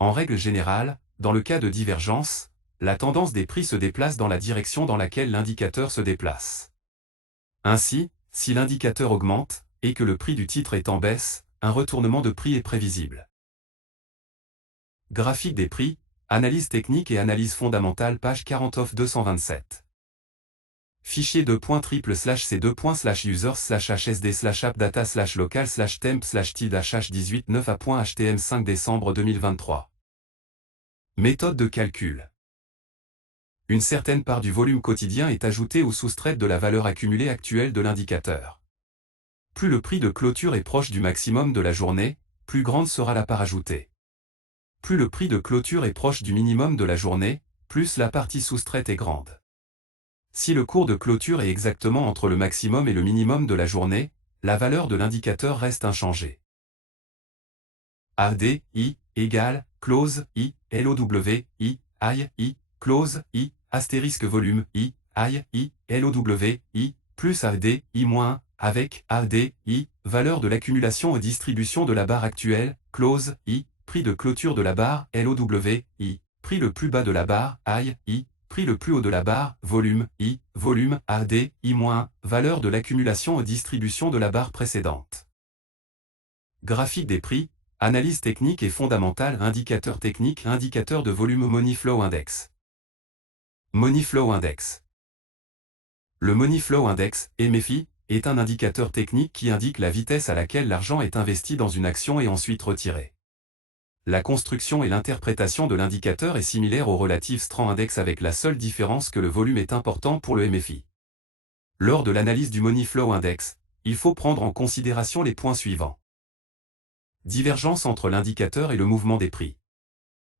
En règle générale, dans le cas de divergence, la tendance des prix se déplace dans la direction dans laquelle l'indicateur se déplace. Ainsi, si l'indicateur augmente, et que le prix du titre est en baisse, un retournement de prix est prévisible. Graphique des prix, analyse technique et analyse fondamentale page 49-227. Fichier .triple/c2/users/hsd/appdata/local/temp/tid/h18 5 décembre 2023. Méthode de calcul. Une certaine part du volume quotidien est ajoutée ou soustraite de la valeur accumulée actuelle de l'indicateur. Plus le prix de clôture est proche du maximum de la journée, plus grande sera la part ajoutée. Plus le prix de clôture est proche du minimum de la journée, plus la partie soustraite est grande. Si le cours de clôture est exactement entre le maximum et le minimum de la journée, la valeur de l'indicateur reste inchangée. AD, I, égale, close, I, LOW, I, I, close, I, astérisque volume, I, LOW, I, plus AD, I moins, avec AD, I, valeur de l'accumulation et distribution de la barre actuelle, close, I, prix de clôture de la barre, LOW, I, prix le plus bas de la barre, I, prix le plus haut de la barre, volume, I, volume, AD, I moins, valeur de l'accumulation et distribution de la barre précédente. Graphique des prix, analyse technique et fondamentale, indicateur technique, indicateur de volume Money Flow Index. Money Flow Index. Le Money Flow Index, MFI, est un indicateur technique qui indique la vitesse à laquelle l'argent est investi dans une action et ensuite retiré. La construction et l'interprétation de l'indicateur est similaire au Relative Strand Index avec la seule différence que le volume est important pour le MFI. Lors de l'analyse du Money Flow Index, il faut prendre en considération les points suivants. Divergence entre l'indicateur et le mouvement des prix.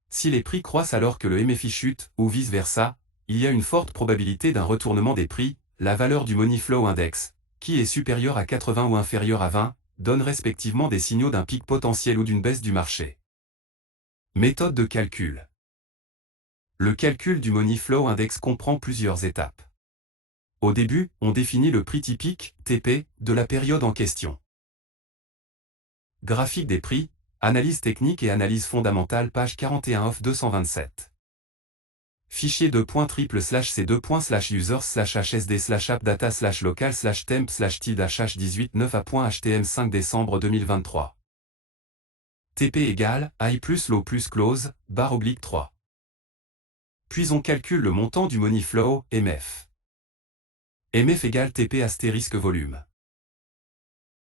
Si les prix croissent alors que le MFI chute, ou vice-versa, il y a une forte probabilité d'un retournement des prix. La valeur du Money Flow Index, qui est supérieure à 80 ou inférieure à 20, donne respectivement des signaux d'un pic potentiel ou d'une baisse du marché. Méthode de calcul. Le calcul du Money Flow Index comprend plusieurs étapes. Au début, on définit le prix typique, TP, de la période en question. Graphique des prix, analyse technique et analyse fondamentale page 41-227. Fichier .triple/c2/users/hsd/appdata/local/temp/tid/h18 5 décembre 2023. TP égale I plus low plus close, barre oblique 3. Puis on calcule le montant du Money Flow, MF. MF égale TP astérisque volume.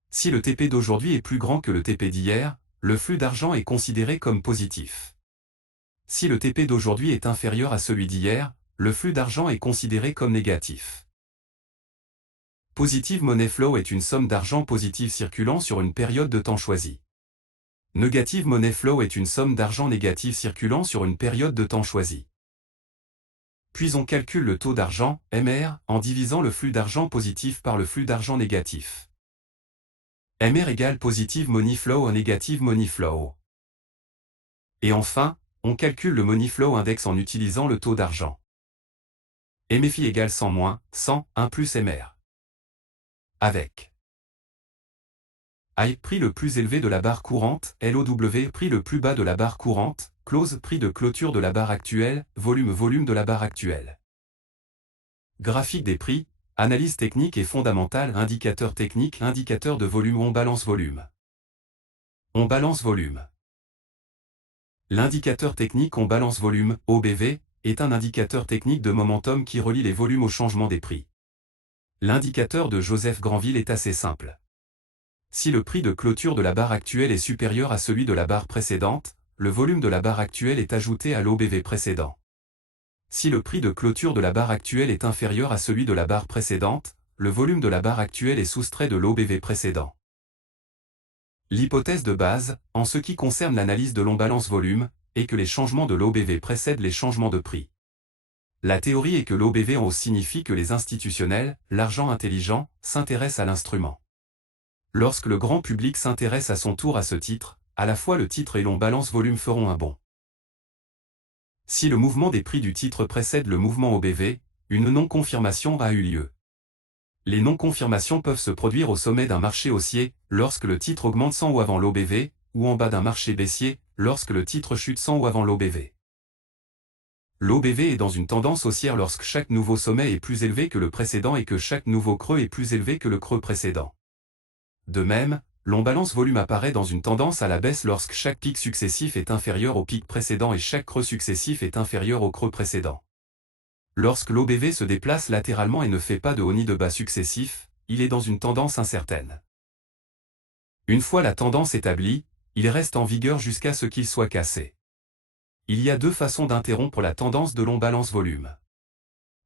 Si le TP d'aujourd'hui est plus grand que le TP d'hier, le flux d'argent est considéré comme positif. Si le TP d'aujourd'hui est inférieur à celui d'hier, le flux d'argent est considéré comme négatif. Positive money flow est une somme d'argent positive circulant sur une période de temps choisie. Negative money flow est une somme d'argent négative circulant sur une période de temps choisie. Puis on calcule le taux d'argent, MR, en divisant le flux d'argent positif par le flux d'argent négatif. MR égale positive money flow ou negative money flow. Et enfin, on calcule le Money Flow Index en utilisant le taux d'argent. MFI égale 100 moins, 100, 1 plus MR. Avec I, prix le plus élevé de la barre courante, LOW, prix le plus bas de la barre courante, close, prix de clôture de la barre actuelle, volume de la barre actuelle. Graphique des prix, analyse technique et fondamentale, indicateur technique, indicateur de volume, on balance volume. On balance volume. L'indicateur technique on balance volume, OBV, est un indicateur technique de momentum qui relie les volumes au changement des prix. L'indicateur de Joseph Granville est assez simple. Si le prix de clôture de la barre actuelle est supérieur à celui de la barre précédente, le volume de la barre actuelle est ajouté à l'OBV précédent. Si le prix de clôture de la barre actuelle est inférieur à celui de la barre précédente, le volume de la barre actuelle est soustrait de l'OBV précédent. L'hypothèse de base, en ce qui concerne l'analyse de l'on-balance-volume, est que les changements de l'OBV précèdent les changements de prix. La théorie est que l'OBV en hausse signifie que les institutionnels, l'argent intelligent, s'intéressent à l'instrument. Lorsque le grand public s'intéresse à son tour à ce titre, à la fois le titre et l'on-balance-volume feront un bond. Si le mouvement des prix du titre précède le mouvement OBV, une non-confirmation a eu lieu. Les non-confirmations peuvent se produire au sommet d'un marché haussier, lorsque le titre augmente sans ou avant l'OBV, ou en bas d'un marché baissier, lorsque le titre chute sans ou avant l'OBV. L'OBV est dans une tendance haussière lorsque chaque nouveau sommet est plus élevé que le précédent et que chaque nouveau creux est plus élevé que le creux précédent. De même, l'on-balance-volume apparaît dans une tendance à la baisse lorsque chaque pic successif est inférieur au pic précédent et chaque creux successif est inférieur au creux précédent. Lorsque l'OBV se déplace latéralement et ne fait pas de haut ni de bas successifs, il est dans une tendance incertaine. Une fois la tendance établie, il reste en vigueur jusqu'à ce qu'il soit cassé. Il y a deux façons d'interrompre la tendance de l'on-balance-volume.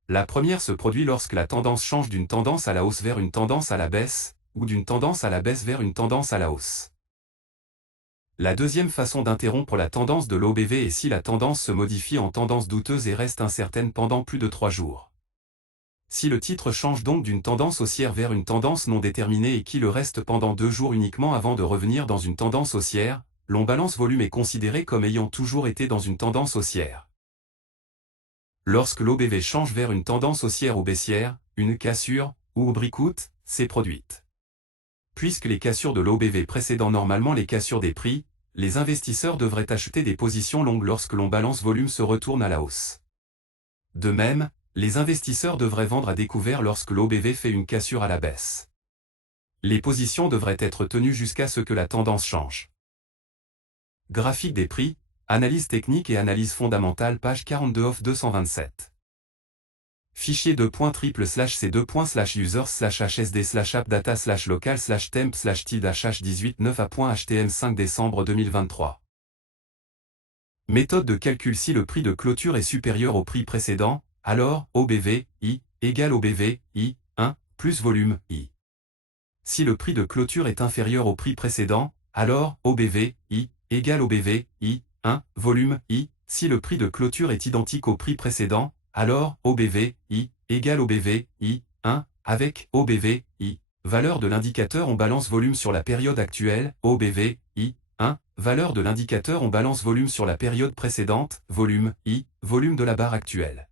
La première se produit lorsque la tendance change d'une tendance à la hausse vers une tendance à la baisse, ou d'une tendance à la baisse vers une tendance à la hausse. La deuxième façon d'interrompre la tendance de l'OBV est si la tendance se modifie en tendance douteuse et reste incertaine pendant plus de 3 jours. Si le titre change donc d'une tendance haussière vers une tendance non déterminée et qu'il le reste pendant 2 jours uniquement avant de revenir dans une tendance haussière, l'on-balance-volume est considéré comme ayant toujours été dans une tendance haussière. Lorsque l'OBV change vers une tendance haussière ou baissière, une cassure, ou breakout, s'est produite. Puisque les cassures de l'OBV précèdent normalement les cassures des prix, les investisseurs devraient acheter des positions longues lorsque l'on-balance-volume se retourne à la hausse. De même, les investisseurs devraient vendre à découvert lorsque l'OBV fait une cassure à la baisse. Les positions devraient être tenues jusqu'à ce que la tendance change. Graphique des prix, analyse technique et analyse fondamentale page 42 off 227. Fichier c2.triple/c2.users/hsd/appdata/local/temp/tilde/h18 5 décembre 2023. Méthode de calcul: si le prix de clôture est supérieur au prix précédent, alors OBV I égale OBV I 1 plus volume I. Si le prix de clôture est inférieur au prix précédent, alors OBV I égale OBV I 1 volume I. Si le prix de clôture est identique au prix précédent, alors OBV I égale OBV I 1 avec OBV I. Valeur de l'indicateur on balance volume sur la période actuelle, OBV I 1. Valeur de l'indicateur on balance volume sur la période précédente, volume I, volume de la barre actuelle.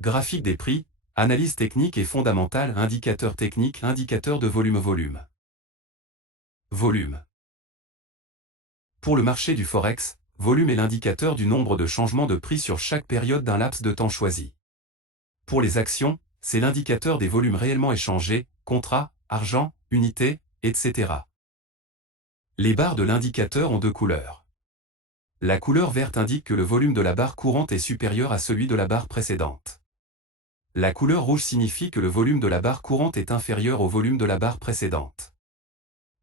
Graphique des prix, analyse technique et fondamentale, indicateur technique, indicateur de volume. Volume. Pour le marché du Forex, volume est l'indicateur du nombre de changements de prix sur chaque période d'un laps de temps choisi. Pour les actions, c'est l'indicateur des volumes réellement échangés, contrats, argent, unités, etc. Les barres de l'indicateur ont 2 couleurs. La couleur verte indique que le volume de la barre courante est supérieur à celui de la barre précédente. La couleur rouge signifie que le volume de la barre courante est inférieur au volume de la barre précédente.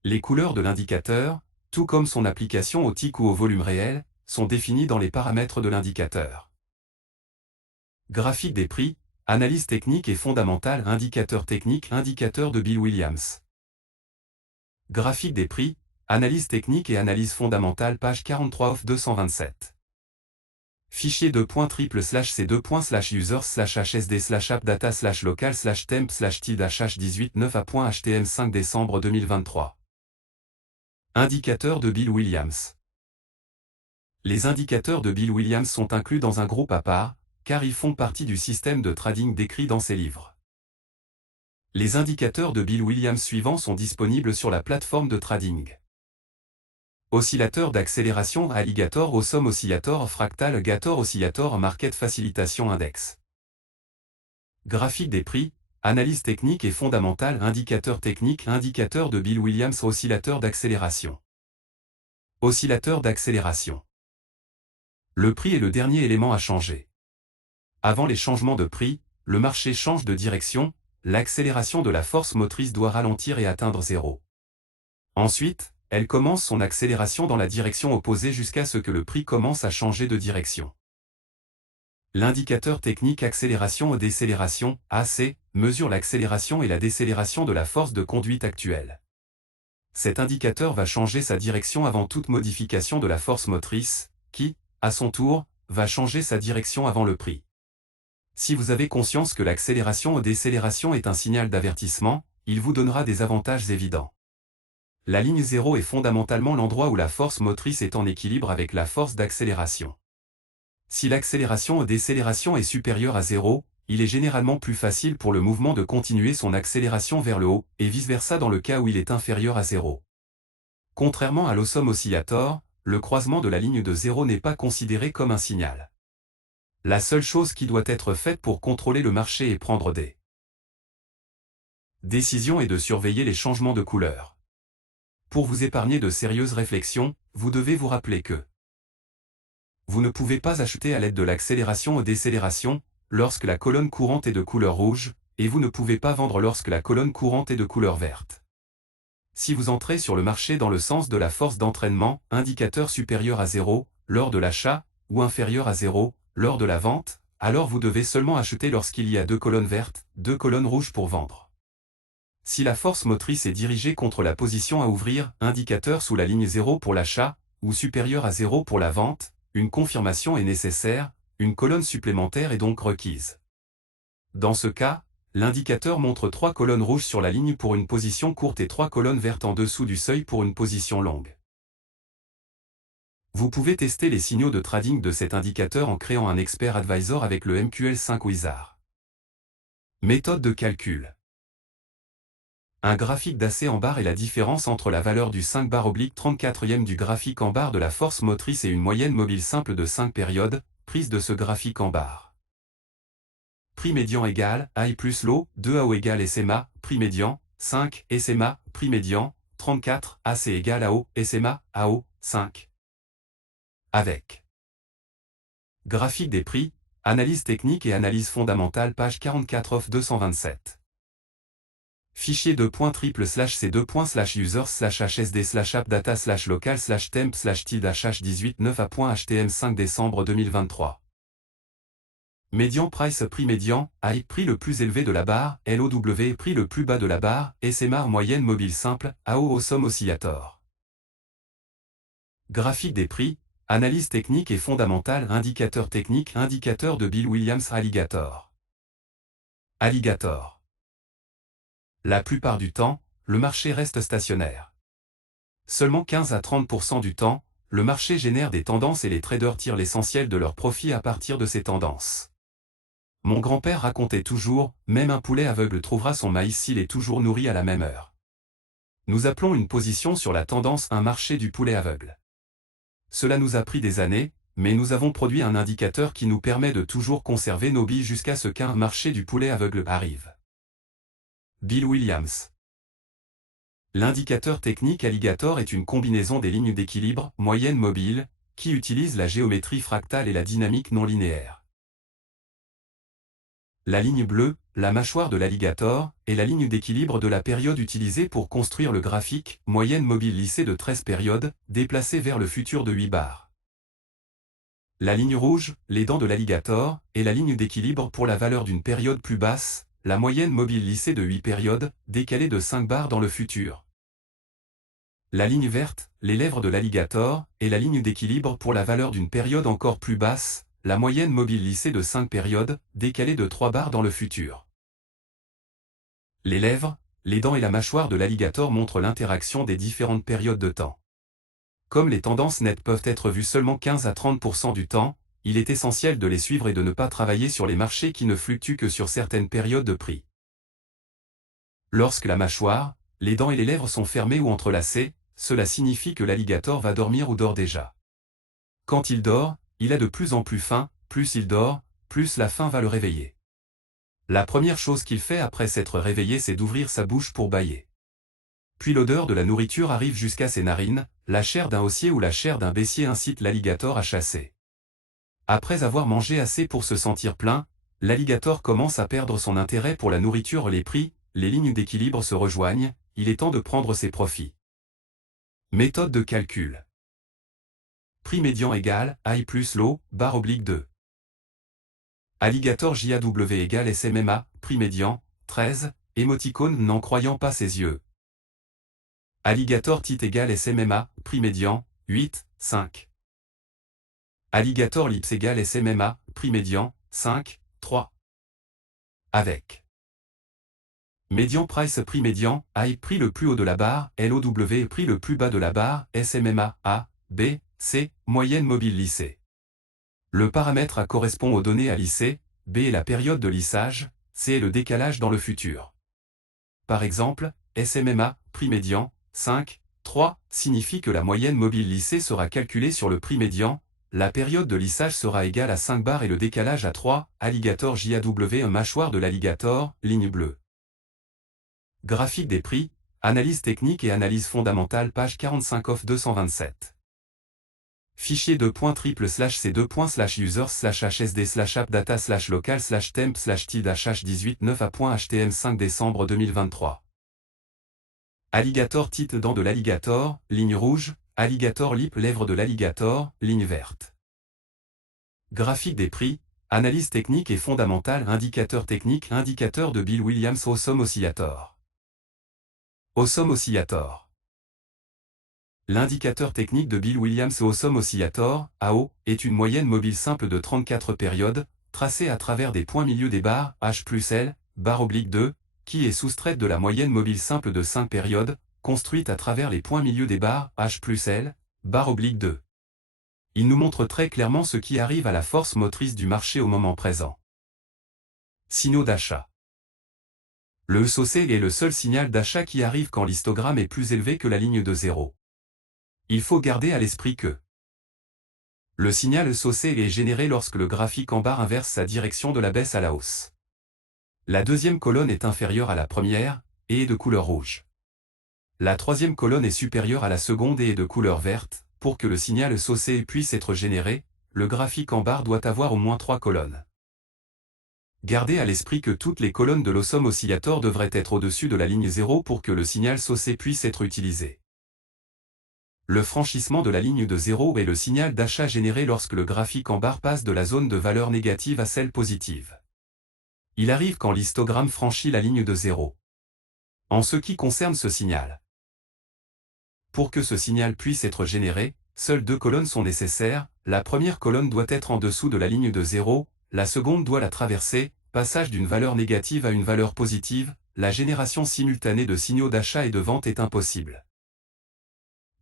Les couleurs de l'indicateur, tout comme son application au tick ou au volume réel, sont définies dans les paramètres de l'indicateur. Graphique des prix, analyse technique et fondamentale, indicateur technique, indicateur de Bill Williams. Graphique des prix, analyse technique et analyse fondamentale page 43 off 227. Fichier c2.triple/c2.users/hsd/appdata/local/temp/tilde/h18 5 décembre 2023. Indicateur de Bill Williams. Les indicateurs de Bill Williams sont inclus dans un groupe à part, car ils font partie du système de trading décrit dans ses livres. Les indicateurs de Bill Williams suivants sont disponibles sur la plateforme de trading. Oscillateur d'accélération Alligator Awesome Oscillator Fractal Gator Oscillator Market Facilitation Index. Graphique des prix, analyse technique et fondamentale, indicateur technique, indicateur de Bill Williams, oscillateur d'accélération. Oscillateur d'accélération. Le prix est le dernier élément à changer. Avant les changements de prix, le marché change de direction, l'accélération de la force motrice doit ralentir et atteindre 0. Ensuite, elle commence son accélération dans la direction opposée jusqu'à ce que le prix commence à changer de direction. L'indicateur technique accélération et décélération, AC, mesure l'accélération et la décélération de la force de conduite actuelle. Cet indicateur va changer sa direction avant toute modification de la force motrice, qui, à son tour, va changer sa direction avant le prix. Si vous avez conscience que l'accélération ou décélération est un signal d'avertissement, il vous donnera des avantages évidents. La ligne 0 est fondamentalement l'endroit où la force motrice est en équilibre avec la force d'accélération. Si l'accélération ou décélération est supérieure à 0, il est généralement plus facile pour le mouvement de continuer son accélération vers le haut, et vice-versa dans le cas où il est inférieur à 0. Contrairement à l'Awesome Oscillator, le croisement de la ligne de 0 n'est pas considéré comme un signal. La seule chose qui doit être faite pour contrôler le marché et prendre des décisions est de surveiller les changements de couleur. Pour vous épargner de sérieuses réflexions, vous devez vous rappeler que vous ne pouvez pas acheter à l'aide de l'accélération ou décélération, lorsque la colonne courante est de couleur rouge, et vous ne pouvez pas vendre lorsque la colonne courante est de couleur verte. Si vous entrez sur le marché dans le sens de la force d'entraînement, indicateur supérieur à 0, lors de l'achat, ou inférieur à 0, lors de la vente, alors vous devez seulement acheter lorsqu'il y a 2 colonnes vertes, 2 colonnes rouges pour vendre. Si la force motrice est dirigée contre la position à ouvrir, indicateur sous la ligne 0 pour l'achat, ou supérieur à 0 pour la vente, une confirmation est nécessaire, une colonne supplémentaire est donc requise. Dans ce cas, l'indicateur montre 3 colonnes rouges sur la ligne pour une position courte et 3 colonnes vertes en dessous du seuil pour une position longue. Vous pouvez tester les signaux de trading de cet indicateur en créant un expert advisor avec le MQL5 Wizard. Méthode de calcul. Un graphique d'AC en barre est la différence entre la valeur du 5 bar oblique 34e du graphique en barre de la force motrice et une moyenne mobile simple de 5 périodes, prise de ce graphique en barre. Prix médian égale AI plus low, 2 AO égale SMA, prix médian, 5, SMA, prix médian, 34, AC égale AO, SMA, AO, 5. Avec graphique des prix, analyse technique et analyse fondamentale page 44 off 227. Fichier .triple/c2./users/hsd/appdata/local/temp/tilde/h18 9a.htm 5 décembre 2023. Médian price prix médian, AI prix le plus élevé de la barre, LOW prix le plus bas de la barre, SMA moyenne mobile simple, AO Awesome Oscillator. Graphique des prix, analyse technique et fondamentale, indicateur technique, indicateur de Bill Williams Alligator. Alligator. La plupart du temps, le marché reste stationnaire. Seulement 15 à 30% du temps, le marché génère des tendances et les traders tirent l'essentiel de leurs profits à partir de ces tendances. Mon grand-père racontait toujours, même un poulet aveugle trouvera son maïs s'il est toujours nourri à la même heure. Nous appelons une position sur la tendance un marché du poulet aveugle. Cela nous a pris des années, mais nous avons produit un indicateur qui nous permet de toujours conserver nos billes jusqu'à ce qu'un marché du poulet aveugle arrive. Bill Williams. L'indicateur technique Alligator est une combinaison des lignes d'équilibre, moyenne mobile, qui utilise la géométrie fractale et la dynamique non linéaire. La ligne bleue, la mâchoire de l'alligator, est la ligne d'équilibre de la période utilisée pour construire le graphique, moyenne mobile lissée de 13 périodes, déplacée vers le futur de 8 bars. La ligne rouge, les dents de l'alligator, est la ligne d'équilibre pour la valeur d'une période plus basse, la moyenne mobile lissée de 8 périodes, décalée de 5 bars dans le futur. La ligne verte, les lèvres de l'alligator, est la ligne d'équilibre pour la valeur d'une période encore plus basse, la moyenne mobile lissée de 5 périodes, décalée de 3 bars dans le futur. Les lèvres, les dents et la mâchoire de l'alligator montrent l'interaction des différentes périodes de temps. Comme les tendances nettes peuvent être vues seulement 15 à 30% du temps, il est essentiel de les suivre et de ne pas travailler sur les marchés qui ne fluctuent que sur certaines périodes de prix. Lorsque la mâchoire, les dents et les lèvres sont fermées ou entrelacées, cela signifie que l'alligator va dormir ou dort déjà. Quand il dort, il a de plus en plus faim, plus il dort, plus la faim va le réveiller. La première chose qu'il fait après s'être réveillé, c'est d'ouvrir sa bouche pour bâiller. Puis l'odeur de la nourriture arrive jusqu'à ses narines, la chair d'un haussier ou la chair d'un baissier incite l'alligator à chasser. Après avoir mangé assez pour se sentir plein, l'alligator commence à perdre son intérêt pour la nourriture. Les prix, les lignes d'équilibre se rejoignent, il est temps de prendre ses profits. Méthode de calcul. Prix médian égale I plus low, barre oblique 2. Alligator JAW égale SMMA, prix médian, 13, émoticône n'en croyant pas ses yeux. Alligator tit égale SMMA, prix médian, 8, 5. Alligator lips égale SMMA, prix médian, 5, 3. Avec médian price prix médian, I prix le plus haut de la barre, LOW prix le plus bas de la barre, SMMA, A, B, C, moyenne mobile lissée. Le paramètre A correspond aux données à lisser, B est la période de lissage, C est le décalage dans le futur. Par exemple, SMMA, prix médian, 5, 3, signifie que la moyenne mobile lissée sera calculée sur le prix médian, la période de lissage sera égale à 5 bars et le décalage à 3, Alligator JAW un mâchoire de l'alligator, ligne bleue. Graphique des prix, analyse technique et analyse fondamentale page 45 off 227. Fichier .triple/c2.users/hsd/appdata/local/temp/tid-18 9a.htm 5 décembre 2023. Alligator titre dents de l'alligator, ligne rouge, alligator lip lèvres de l'alligator, ligne verte. Graphique des prix, analyse technique et fondamentale indicateur technique indicateur de Bill Williams Awesome Oscillator. Awesome Oscillator. L'indicateur technique de Bill Williams Awesome Oscillator, AO, est une moyenne mobile simple de 34 périodes, tracée à travers des points milieu des barres H plus L, barre oblique 2, qui est soustraite de la moyenne mobile simple de 5 périodes, construite à travers les points milieu des barres H plus L, barre oblique 2. Il nous montre très clairement ce qui arrive à la force motrice du marché au moment présent. Signaux d'achat. Le SOC est le seul signal d'achat qui arrive quand l'histogramme est plus élevé que la ligne de 0. Il faut garder à l'esprit que le signal SOC est généré lorsque le graphique en barre inverse sa direction de la baisse à la hausse. La deuxième colonne est inférieure à la première, et est de couleur rouge. La troisième colonne est supérieure à la seconde et est de couleur verte. Pour que le signal SOC puisse être généré, le graphique en barre doit avoir au moins 3 colonnes. Gardez à l'esprit que toutes les colonnes de l'Awesome Oscillator devraient être au-dessus de la ligne 0 pour que le signal SOC puisse être utilisé. Le franchissement de la ligne de 0 est le signal d'achat généré lorsque le graphique en barre passe de la zone de valeur négative à celle positive. Il arrive quand l'histogramme franchit la ligne de 0. En ce qui concerne ce signal, pour que ce signal puisse être généré, seules 2 colonnes sont nécessaires, la première colonne doit être en dessous de la ligne de 0, la seconde doit la traverser, passage d'une valeur négative à une valeur positive, la génération simultanée de signaux d'achat et de vente est impossible.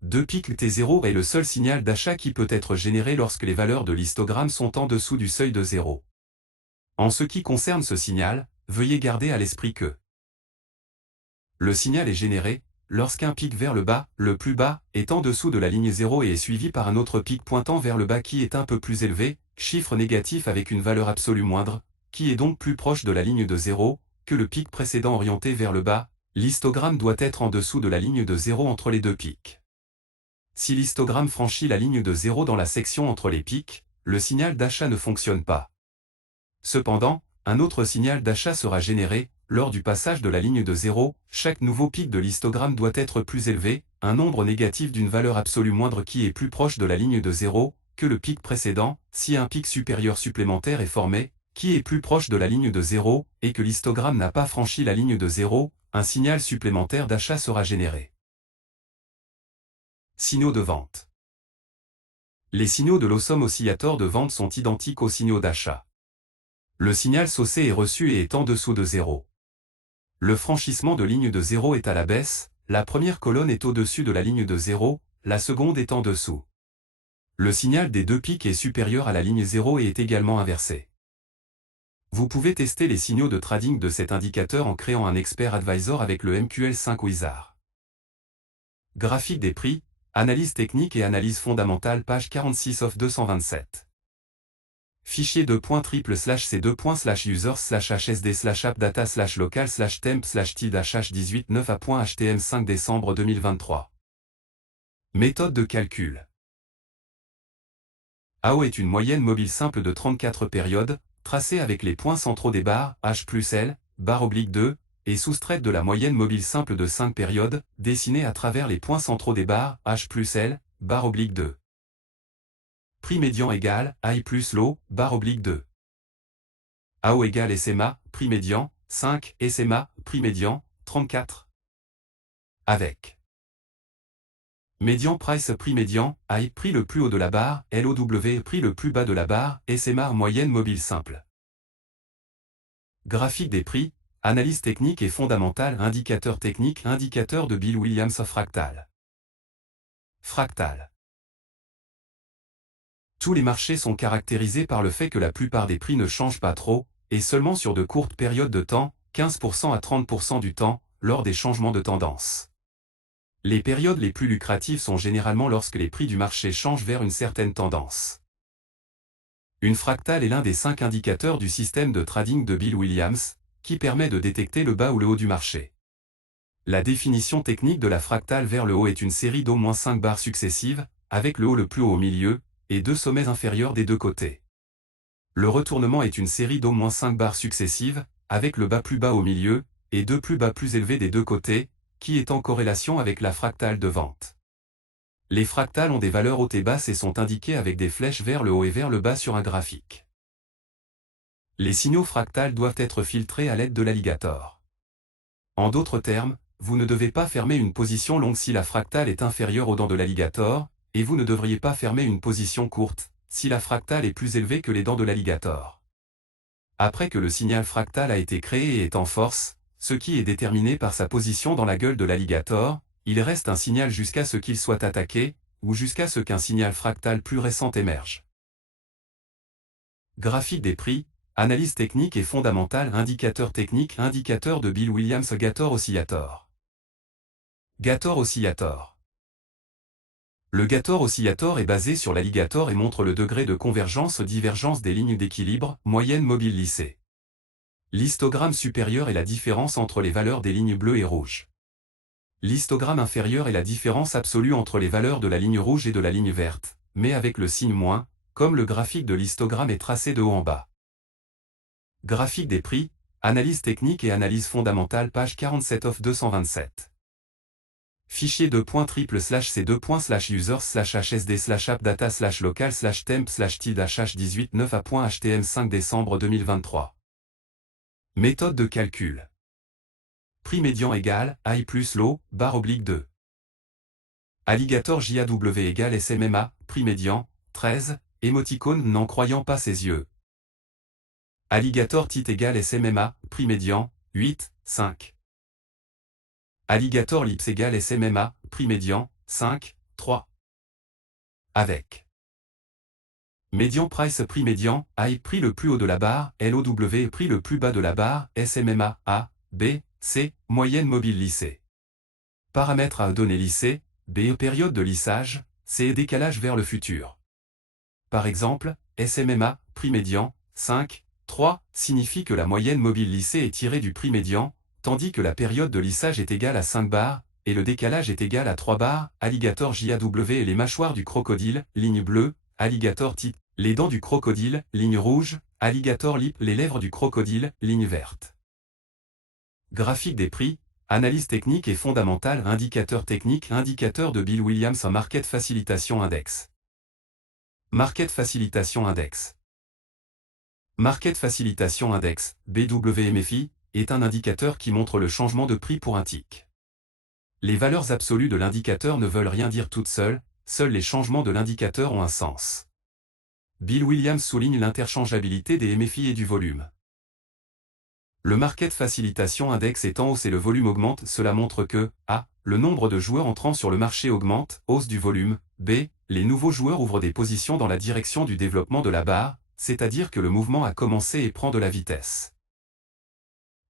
2 pics T0 est le seul signal d'achat qui peut être généré lorsque les valeurs de l'histogramme sont en dessous du seuil de 0. En ce qui concerne ce signal, veuillez garder à l'esprit que le signal est généré lorsqu'un pic vers le bas, le plus bas, est en dessous de la ligne 0 et est suivi par un autre pic pointant vers le bas qui est un peu plus élevé, chiffre négatif avec une valeur absolue moindre, qui est donc plus proche de la ligne de 0, que le pic précédent orienté vers le bas. L'histogramme doit être en dessous de la ligne de 0 entre les deux pics. Si l'histogramme franchit la ligne de 0 dans la section entre les pics, le signal d'achat ne fonctionne pas. Cependant, un autre signal d'achat sera généré, lors du passage de la ligne de 0, chaque nouveau pic de l'histogramme doit être plus élevé, un nombre négatif d'une valeur absolue moindre qui est plus proche de la ligne de 0, que le pic précédent, si un pic supérieur supplémentaire est formé, qui est plus proche de la ligne de 0, et que l'histogramme n'a pas franchi la ligne de 0, un signal supplémentaire d'achat sera généré. Signaux de vente. Les signaux de l'Awesome Oscillator de vente sont identiques aux signaux d'achat. Le signal SOC est reçu et est en dessous de 0. Le franchissement de ligne de 0 est à la baisse, la première colonne est au-dessus de la ligne de 0, la seconde est en dessous. Le signal des deux pics est supérieur à la ligne 0 et est également inversé. Vous pouvez tester les signaux de trading de cet indicateur en créant un expert advisor avec le MQL5 Wizard. Graphique des prix, analyse technique et analyse fondamentale page 46 off 227. Fichier .triple/c2.users/hsd/appdata/local/temp/tid-18 9a.htm 5 décembre 2023. Méthode de calcul. AO est une moyenne mobile simple de 34 périodes, tracée avec les points centraux des barres H plus L, barre oblique 2, et soustraite de la moyenne mobile simple de 5 périodes, dessinée à travers les points centraux des barres H plus L, barre oblique 2. Prix médian égale I plus low, barre oblique 2. AO égale SMA, prix médian, 5, SMA, prix médian, 34. Avec médian price prix médian, I prix le plus haut de la barre, LOW prix le plus bas de la barre, SMA moyenne mobile simple. Graphique des prix, analyse technique et fondamentale, indicateur technique, indicateur de Bill Williams fractal. Fractal. Tous les marchés sont caractérisés par le fait que la plupart des prix ne changent pas trop, et seulement sur de courtes périodes de temps, 15% à 30% du temps, lors des changements de tendance. Les périodes les plus lucratives sont généralement lorsque les prix du marché changent vers une certaine tendance. Une fractale est l'un des 5 indicateurs du système de trading de Bill Williams, qui permet de détecter le bas ou le haut du marché. La définition technique de la fractale vers le haut est une série d'au moins 5 barres successives, avec le haut le plus haut au milieu, et 2 sommets inférieurs des deux côtés. Le retournement est une série d'au moins 5 barres successives, avec le bas plus bas au milieu, et 2 plus bas plus élevés des deux côtés, qui est en corrélation avec la fractale de vente. Les fractales ont des valeurs hautes et basses et sont indiquées avec des flèches vers le haut et vers le bas sur un graphique. Les signaux fractales doivent être filtrés à l'aide de l'alligator. En d'autres termes, vous ne devez pas fermer une position longue si la fractale est inférieure aux dents de l'alligator, et vous ne devriez pas fermer une position courte, si la fractale est plus élevée que les dents de l'alligator. Après que le signal fractal a été créé et est en force, ce qui est déterminé par sa position dans la gueule de l'alligator, il reste un signal jusqu'à ce qu'il soit attaqué, ou jusqu'à ce qu'un signal fractal plus récent émerge. Graphique des prix, analyse technique et fondamentale, indicateur technique, indicateur de Bill Williams, Gator Oscillator. Gator Oscillator. Le Gator Oscillator est basé sur l'alligator et montre le degré de convergence-divergence des lignes d'équilibre, moyenne mobile lissée. L'histogramme supérieur est la différence entre les valeurs des lignes bleues et rouges. L'histogramme inférieur est la différence absolue entre les valeurs de la ligne rouge et de la ligne verte, mais avec le signe moins, comme le graphique de l'histogramme est tracé de haut en bas. Graphique des prix, analyse technique et analyse fondamentale, page 47 of 227. Fichier .triple/c2./users/hsd/appdata/local/temp/tid-h18 9a.htm 5 décembre 2023. Méthode de calcul. Prix médian égale I plus low, barre oblique 2. Alligator JAW égale SMMA, prix médian, 13, émoticône n'en croyant pas ses yeux. Alligator TIT égale SMMA, prix médian, 8, 5. Alligator Lips égale SMMA, prix médian, 5, 3. Avec médian price prix médian, I prix le plus haut de la barre, LOW prix le plus bas de la barre, SMMA, A, B, C, moyenne mobile lissée. Paramètres à données lissées, B période de lissage, C décalage vers le futur. Par exemple, SMMA, prix médian, 5, 3, signifie que la moyenne mobile lissée est tirée du prix médian, tandis que la période de lissage est égale à 5 barres, et le décalage est égal à 3 barres, alligator JAW et les mâchoires du crocodile, ligne bleue, alligator TIT, les dents du crocodile, ligne rouge, alligator lip, les lèvres du crocodile, ligne verte. Graphique des prix, analyse technique et fondamentale, indicateur technique, indicateur de Bill Williams, Market Facilitation Index. Market Facilitation Index. Market Facilitation Index, BWMFI, est un indicateur qui montre le changement de prix pour un tick. Les valeurs absolues de l'indicateur ne veulent rien dire toutes seules, seuls les changements de l'indicateur ont un sens. Bill Williams souligne l'interchangeabilité des MFI et du volume. Le Market Facilitation Index est en hausse et le volume augmente, cela montre que A. Le nombre de joueurs entrant sur le marché augmente, hausse du volume, B. Les nouveaux joueurs ouvrent des positions dans la direction du développement de la barre, c'est-à-dire que le mouvement a commencé et prend de la vitesse.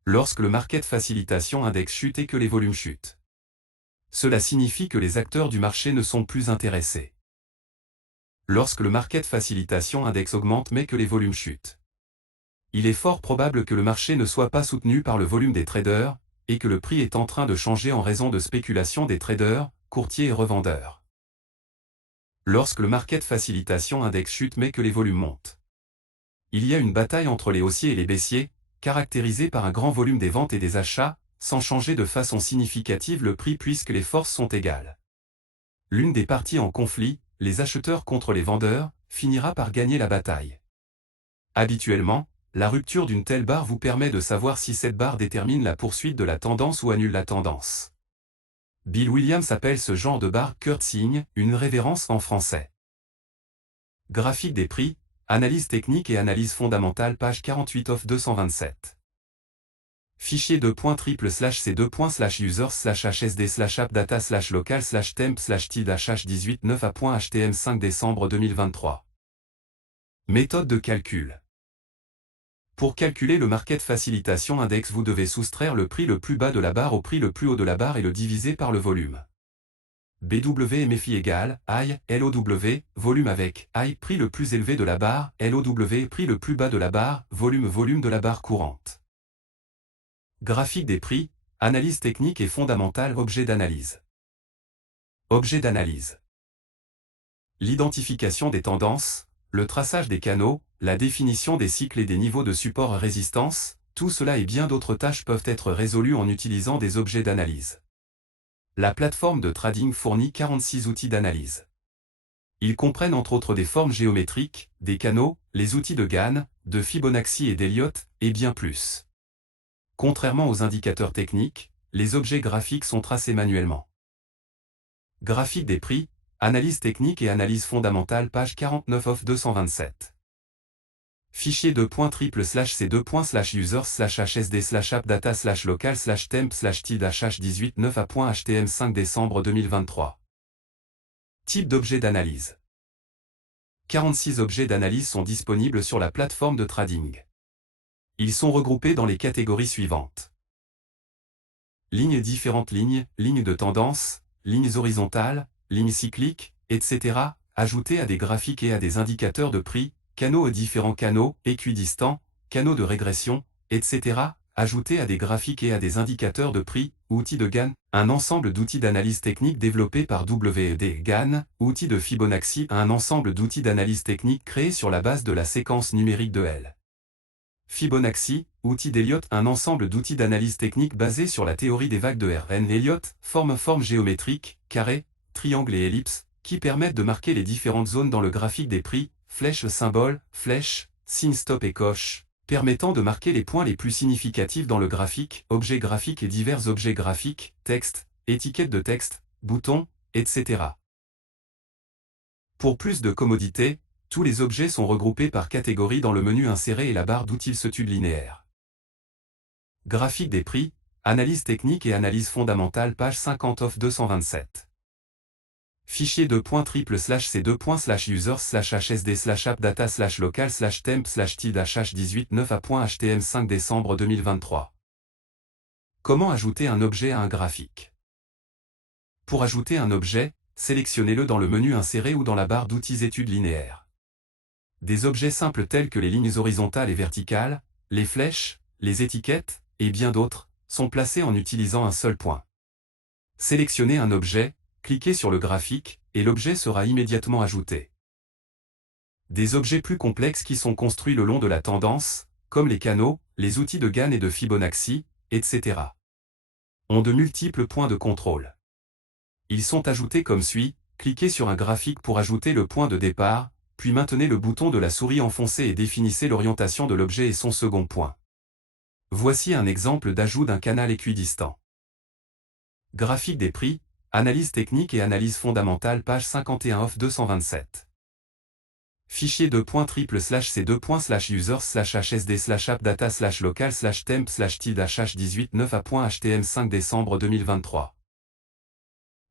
Lorsque le Market Facilitation Index chute et que les volumes chutent, cela signifie que les acteurs du marché ne sont plus intéressés. Lorsque le Market Facilitation Index augmente mais que les volumes chutent, il est fort probable que le marché ne soit pas soutenu par le volume des traders, et que le prix est en train de changer en raison de spéculation des traders, courtiers et revendeurs. Lorsque le Market Facilitation Index chute mais que les volumes montent. Il y a une bataille entre les haussiers et les baissiers, caractérisée par un grand volume des ventes et des achats, sans changer de façon significative le prix puisque les forces sont égales. L'une des parties en conflit, les acheteurs contre les vendeurs, finira par gagner la bataille. Habituellement, la rupture d'une telle barre vous permet de savoir si cette barre détermine la poursuite de la tendance ou annule la tendance. Bill Williams appelle ce genre de barre curtsing, une révérence en français. Graphique des prix, analyse technique et analyse fondamentale page 48 of 227. Fichier .3//c2.users/hsd/appdata/local/temp/tid/h18 9a.htm 5 décembre 2023. Méthode de calcul. Pour calculer le Market Facilitation Index, vous devez soustraire le prix le plus bas de la barre au prix le plus haut de la barre et le diviser par le volume. BWMFI égale I, LOW, volume avec I, prix le plus élevé de la barre, LOW, prix le plus bas de la barre, volume de la barre courante. Graphique des prix, analyse technique et fondamentale, objet d'analyse. Objet d'analyse. L'identification des tendances, le traçage des canaux, la définition des cycles et des niveaux de support-résistance, tout cela et bien d'autres tâches peuvent être résolues en utilisant des objets d'analyse. La plateforme de trading fournit 46 outils d'analyse. Ils comprennent entre autres des formes géométriques, des canaux, les outils de Gann, de Fibonacci et d'Elliott, et bien plus. Contrairement aux indicateurs techniques, les objets graphiques sont tracés manuellement. Graphique des prix, analyse technique et analyse fondamentale page 49 of 227. Fichier .3//users/hsd/appdata/local/temp/tid/h18 9a.htm 5 décembre 2023. Type d'objet d'analyse. 46 objets d'analyse sont disponibles sur la plateforme de trading. Ils sont regroupés dans les catégories suivantes. Différentes lignes, lignes de tendance, lignes horizontales, lignes cycliques, etc., ajoutées à des graphiques et à des indicateurs de prix, canaux et différents canaux, équidistants, canaux de régression, etc., ajoutés à des graphiques et à des indicateurs de prix, outils de Gann, un ensemble d'outils d'analyse technique développés par W.D. Gann, outils de Fibonacci, un ensemble d'outils d'analyse technique créés sur la base de la séquence numérique de L. Fibonacci, outil d'Elliott, un ensemble d'outils d'analyse technique basés sur la théorie des vagues de R.N. Elliott, forme géométrique, carré, triangle et ellipse, qui permettent de marquer les différentes zones dans le graphique des prix, flèche symbole, flèche, signe stop et coche, permettant de marquer les points les plus significatifs dans le graphique, objets graphiques et divers objets graphiques, texte, étiquette de texte, boutons, etc. Pour plus de commodité, tous les objets sont regroupés par catégorie dans le menu inséré et la barre d'outils études linéaires. Graphique des prix, analyse technique et analyse fondamentale page 50 of 227. Fichier .3//c2.users/hsd/appdata/local/temp/tid/h18 9a.htm 5 décembre 2023. Comment ajouter un objet à un graphique? Pour ajouter un objet, sélectionnez-le dans le menu inséré ou dans la barre d'outils études linéaires. Des objets simples tels que les lignes horizontales et verticales, les flèches, les étiquettes, et bien d'autres, sont placés en utilisant un seul point. Sélectionnez un objet, cliquez sur le graphique, et l'objet sera immédiatement ajouté. Des objets plus complexes qui sont construits le long de la tendance, comme les canaux, les outils de Gann et de Fibonacci, etc., ont de multiples points de contrôle. Ils sont ajoutés comme suit, cliquez sur un graphique pour ajouter le point de départ, puis maintenez le bouton de la souris enfoncé et définissez l'orientation de l'objet et son second point. Voici un exemple d'ajout d'un canal équidistant. Graphique des prix, analyse technique et analyse fondamentale page 51 of 227. Fichier .3//c2.users/hsd/appdata/local/temp/tid/h18 9a.htm 5 décembre 2023.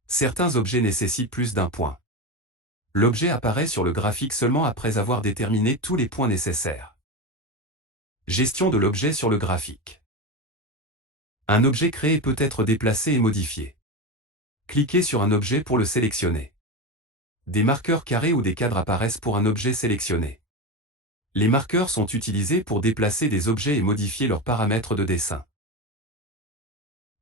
Certains objets nécessitent plus d'un point. L'objet apparaît sur le graphique seulement après avoir déterminé tous les points nécessaires. Gestion de l'objet sur le graphique. Un objet créé peut être déplacé et modifié. Cliquez sur un objet pour le sélectionner. Des marqueurs carrés ou des cadres apparaissent pour un objet sélectionné. Les marqueurs sont utilisés pour déplacer des objets et modifier leurs paramètres de dessin.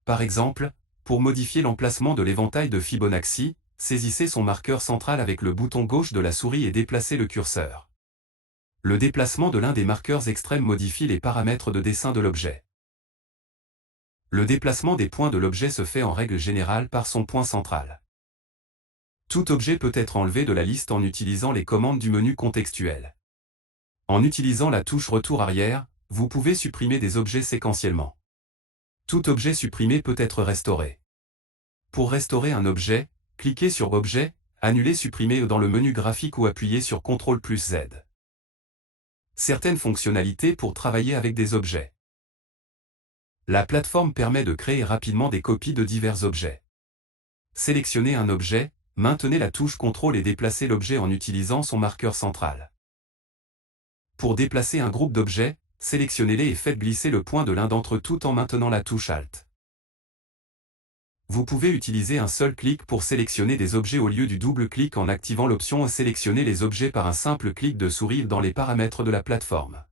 Par exemple, pour modifier l'emplacement de l'éventail de Fibonacci, saisissez son marqueur central avec le bouton gauche de la souris et déplacez le curseur. Le déplacement de l'un des marqueurs extrêmes modifie les paramètres de dessin de l'objet. Le déplacement des points de l'objet se fait en règle générale par son point central. Tout objet peut être enlevé de la liste en utilisant les commandes du menu contextuel. En utilisant la touche retour arrière, vous pouvez supprimer des objets séquentiellement. Tout objet supprimé peut être restauré. Pour restaurer un objet, cliquez sur Objet, Annuler supprimer dans le menu graphique ou appuyez sur CTRL plus Z. Certaines fonctionnalités pour travailler avec des objets. La plateforme permet de créer rapidement des copies de divers objets. Sélectionnez un objet, maintenez la touche CTRL et déplacez l'objet en utilisant son marqueur central. Pour déplacer un groupe d'objets, sélectionnez-les et faites glisser le point de l'un d'entre eux tout en maintenant la touche Alt. Vous pouvez utiliser un seul clic pour sélectionner des objets au lieu du double clic en activant l'option Sélectionner les objets par un simple clic de souris dans les paramètres de la plateforme.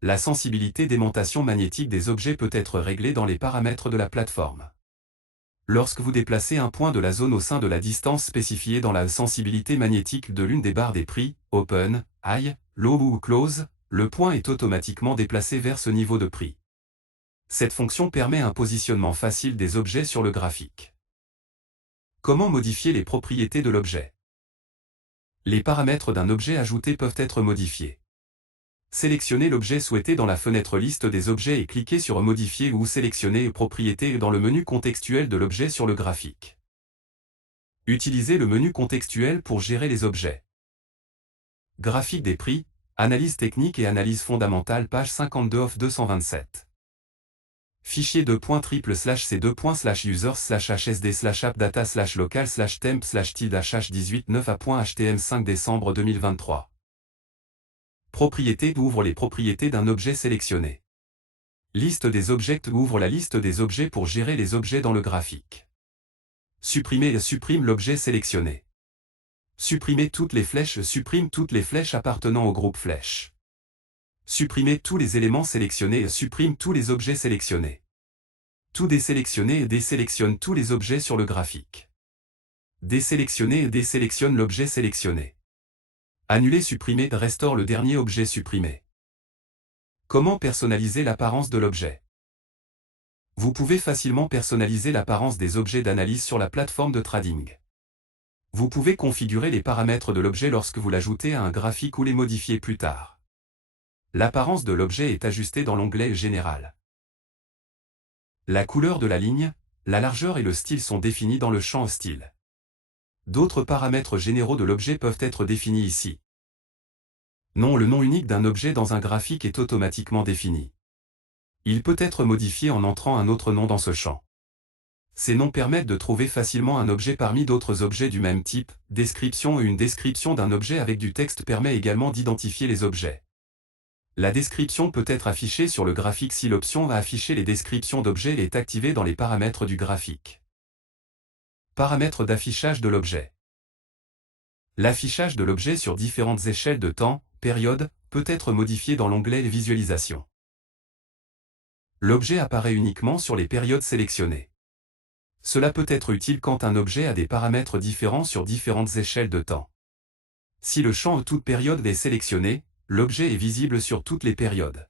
La sensibilité d'aimantation magnétique des objets peut être réglée dans les paramètres de la plateforme. Lorsque vous déplacez un point de la zone au sein de la distance spécifiée dans la sensibilité magnétique de l'une des barres des prix, Open, High, Low ou Close, le point est automatiquement déplacé vers ce niveau de prix. Cette fonction permet un positionnement facile des objets sur le graphique. Comment modifier les propriétés de l'objet? Les paramètres d'un objet ajouté peuvent être modifiés. Sélectionnez l'objet souhaité dans la fenêtre Liste des objets et cliquez sur Modifier ou sélectionnez Propriétés dans le menu contextuel de l'objet sur le graphique. Utilisez le menu contextuel pour gérer les objets. Graphique des prix, analyse technique et analyse fondamentale page 52 of 227. Fichier c:/c2.users/hsd/appdata/local/temp/tilde/h18 5 décembre 2023. Propriétés ouvre les propriétés d'un objet sélectionné. Liste des objets ouvre la liste des objets pour gérer les objets dans le graphique. Supprimer supprime l'objet sélectionné. Supprimer toutes les flèches supprime toutes les flèches appartenant au groupe flèches. Supprimer tous les éléments sélectionnés supprime tous les objets sélectionnés. Tout désélectionner désélectionne tous les objets sur le graphique. Désélectionner désélectionne l'objet sélectionné. Annuler supprimer restaure le dernier objet supprimé. Comment personnaliser l'apparence de l'objet? Vous pouvez facilement personnaliser l'apparence des objets d'analyse sur la plateforme de trading. Vous pouvez configurer les paramètres de l'objet lorsque vous l'ajoutez à un graphique ou les modifier plus tard. L'apparence de l'objet est ajustée dans l'onglet Général. La couleur de la ligne, la largeur et le style sont définis dans le champ Style. D'autres paramètres généraux de l'objet peuvent être définis ici. Le nom unique d'un objet dans un graphique est automatiquement défini. Il peut être modifié en entrant un autre nom dans ce champ. Ces noms permettent de trouver facilement un objet parmi d'autres objets du même type. Description et une description d'un objet avec du texte permet également d'identifier les objets. La description peut être affichée sur le graphique si l'option « Afficher les descriptions d'objets » est activée dans les paramètres du graphique. Paramètres d'affichage de l'objet. L'affichage de l'objet sur différentes échelles de temps, période, peut être modifié dans l'onglet Visualisation. L'objet apparaît uniquement sur les périodes sélectionnées. Cela peut être utile quand un objet a des paramètres différents sur différentes échelles de temps. Si le champ toute période est sélectionné, l'objet est visible sur toutes les périodes.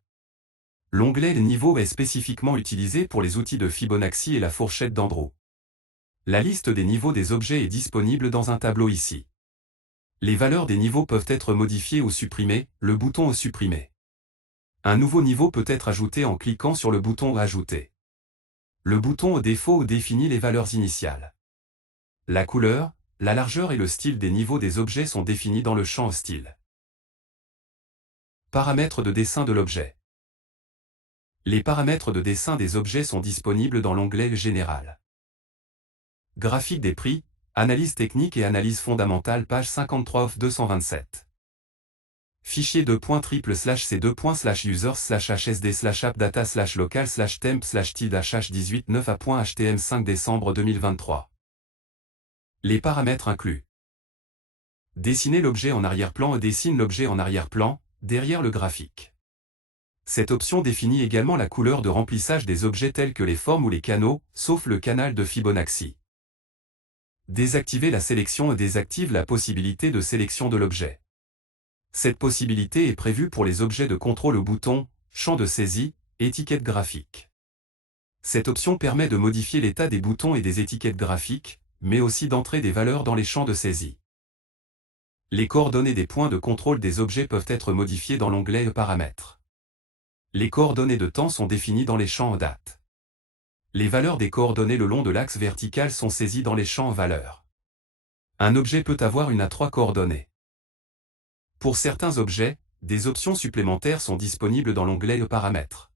L'onglet Niveau est spécifiquement utilisé pour les outils de Fibonacci et la fourchette d'Andrew. La liste des niveaux des objets est disponible dans un tableau ici. Les valeurs des niveaux peuvent être modifiées ou supprimées, le bouton Supprimer. Un nouveau niveau peut être ajouté en cliquant sur le bouton Ajouter. Le bouton Défaut définit les valeurs initiales. La couleur, la largeur et le style des niveaux des objets sont définis dans le champ Style. Paramètres de dessin de l'objet. Les paramètres de dessin des objets sont disponibles dans l'onglet Général. Graphique des prix, analyse technique et analyse fondamentale page 53 of 227. Fichier c:/c2.users/hsd/appdata/local/temp/tilde/h18 5 décembre 2023. Les paramètres inclus. Dessiner l'objet en arrière-plan et dessine l'objet en arrière-plan, derrière le graphique. Cette option définit également la couleur de remplissage des objets tels que les formes ou les canaux, sauf le canal de Fibonacci. Désactiver la sélection désactive la possibilité de sélection de l'objet. Cette possibilité est prévue pour les objets de contrôle au bouton, champ de saisie, étiquette graphique. Cette option permet de modifier l'état des boutons et des étiquettes graphiques, mais aussi d'entrer des valeurs dans les champs de saisie. Les coordonnées des points de contrôle des objets peuvent être modifiées dans l'onglet Paramètres. Les coordonnées de temps sont définies dans les champs Date. Les valeurs des coordonnées le long de l'axe vertical sont saisies dans les champs Valeurs. Un objet peut avoir une à 3 coordonnées. Pour certains objets, des options supplémentaires sont disponibles dans l'onglet Paramètres.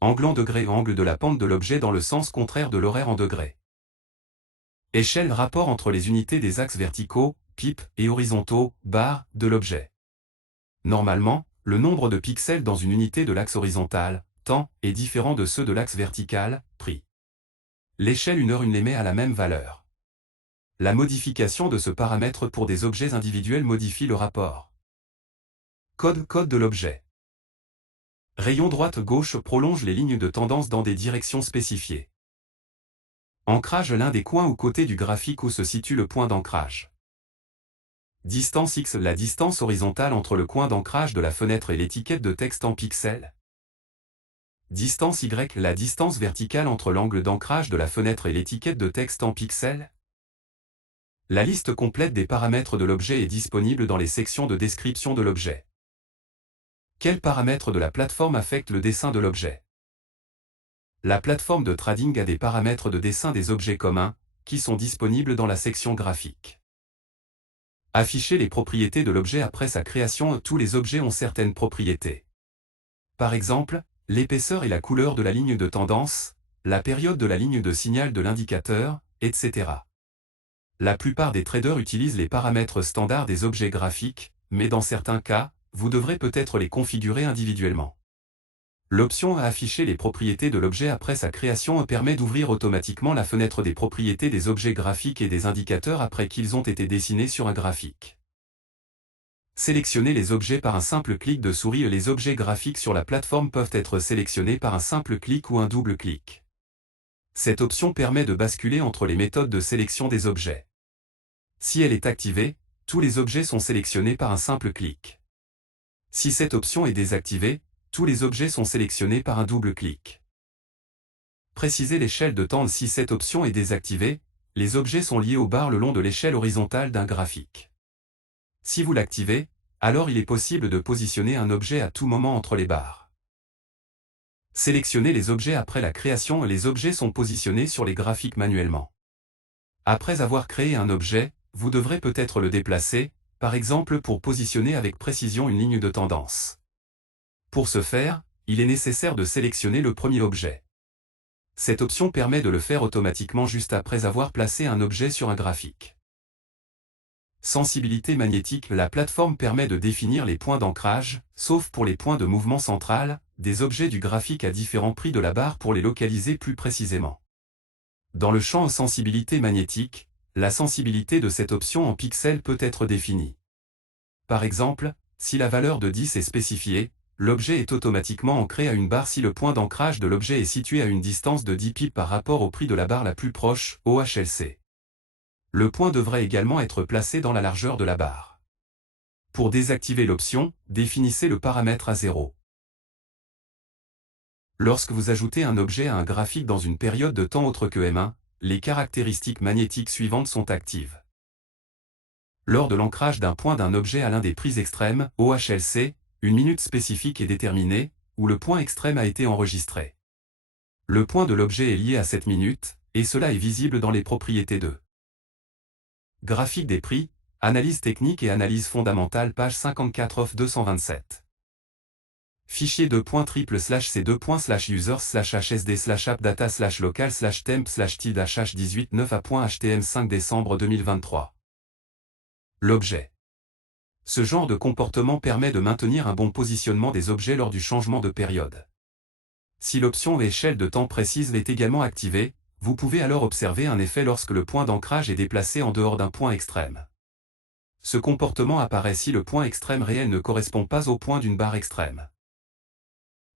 Angle en degrés, angle de la pente de l'objet dans le sens contraire de l'horaire en degrés. Échelle, rapport entre les unités des axes verticaux, pipe, et horizontaux, barres, de l'objet. Normalement, le nombre de pixels dans une unité de l'axe horizontal, temps, est différent de ceux de l'axe vertical, prix. L'échelle 1 heure 1 les met à la même valeur. La modification de ce paramètre pour des objets individuels modifie le rapport. Code de l'objet. Rayon droite-gauche prolonge les lignes de tendance dans des directions spécifiées. Ancrage, l'un des coins ou côtés du graphique où se situe le point d'ancrage. Distance X, la distance horizontale entre le coin d'ancrage de la fenêtre et l'étiquette de texte en pixels. Distance Y, la distance verticale entre l'angle d'ancrage de la fenêtre et l'étiquette de texte en pixels. La liste complète des paramètres de l'objet est disponible dans les sections de description de l'objet. Quels paramètres de la plateforme affectent le dessin de l'objet? La plateforme de trading a des paramètres de dessin des objets communs, qui sont disponibles dans la section graphique. Afficher les propriétés de l'objet après sa création. Tous les objets ont certaines propriétés. Par exemple, l'épaisseur et la couleur de la ligne de tendance, la période de la ligne de signal de l'indicateur, etc. La plupart des traders utilisent les paramètres standards des objets graphiques, mais dans certains cas, vous devrez peut-être les configurer individuellement. L'option à afficher les propriétés de l'objet après sa création permet d'ouvrir automatiquement la fenêtre des propriétés des objets graphiques et des indicateurs après qu'ils ont été dessinés sur un graphique. Sélectionner les objets par un simple clic de souris. Les objets graphiques sur la plateforme peuvent être sélectionnés par un simple clic ou un double clic. Cette option permet de basculer entre les méthodes de sélection des objets. Si elle est activée, tous les objets sont sélectionnés par un simple clic. Si cette option est désactivée, tous les objets sont sélectionnés par un double clic. Préciser l'échelle de temps. Si cette option est désactivée, les objets sont liés aux barres le long de l'échelle horizontale d'un graphique. Si vous l'activez, alors il est possible de positionner un objet à tout moment entre les barres. Sélectionner les objets après la création. Les objets sont positionnés sur les graphiques manuellement. Après avoir créé un objet, vous devrez peut-être le déplacer, par exemple pour positionner avec précision une ligne de tendance. Pour ce faire, il est nécessaire de sélectionner le premier objet. Cette option permet de le faire automatiquement juste après avoir placé un objet sur un graphique. Sensibilité magnétique. La plateforme permet de définir les points d'ancrage, sauf pour les points de mouvement central, des objets du graphique à différents prix de la barre pour les localiser plus précisément. Dans le champ sensibilité magnétique, la sensibilité de cette option en pixels peut être définie. Par exemple, si la valeur de 10 est spécifiée, l'objet est automatiquement ancré à une barre si le point d'ancrage de l'objet est situé à une distance de 10 pips par rapport au prix de la barre la plus proche, OHLC. Le point devrait également être placé dans la largeur de la barre. Pour désactiver l'option, définissez le paramètre à 0. Lorsque vous ajoutez un objet à un graphique dans une période de temps autre que M1, les caractéristiques magnétiques suivantes sont actives. Lors de l'ancrage d'un point d'un objet à l'un des prix extrêmes, OHLC, une minute spécifique est déterminée, où le point extrême a été enregistré. Le point de l'objet est lié à cette minute, et cela est visible dans les propriétés de Graphique des prix, analyse technique et analyse fondamentale page 54 off 227. Fichier .triple/c2.users/hsd/appdata/local/temp/tid/h18 9a.htm 5 décembre 2023. L'objet. Ce genre de comportement permet de maintenir un bon positionnement des objets lors du changement de période. Si l'option échelle de temps précise est également activée, vous pouvez alors observer un effet lorsque le point d'ancrage est déplacé en dehors d'un point extrême. Ce comportement apparaît si le point extrême réel ne correspond pas au point d'une barre extrême.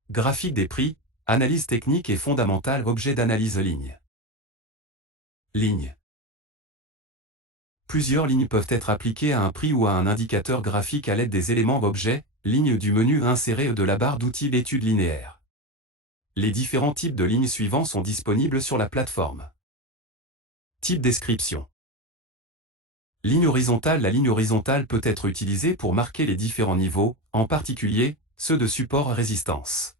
Graphique des prix, analyse technique et fondamentale. Objet d'analyse ligne. Ligne. Plusieurs lignes peuvent être appliquées à un prix ou à un indicateur graphique à l'aide des éléments objets, lignes du menu insérées de la barre d'outils d'étude linéaire. Les différents types de lignes suivants sont disponibles sur la plateforme. Type description. Ligne horizontale. La ligne horizontale peut être utilisée pour marquer les différents niveaux, en particulier, ceux de support résistance.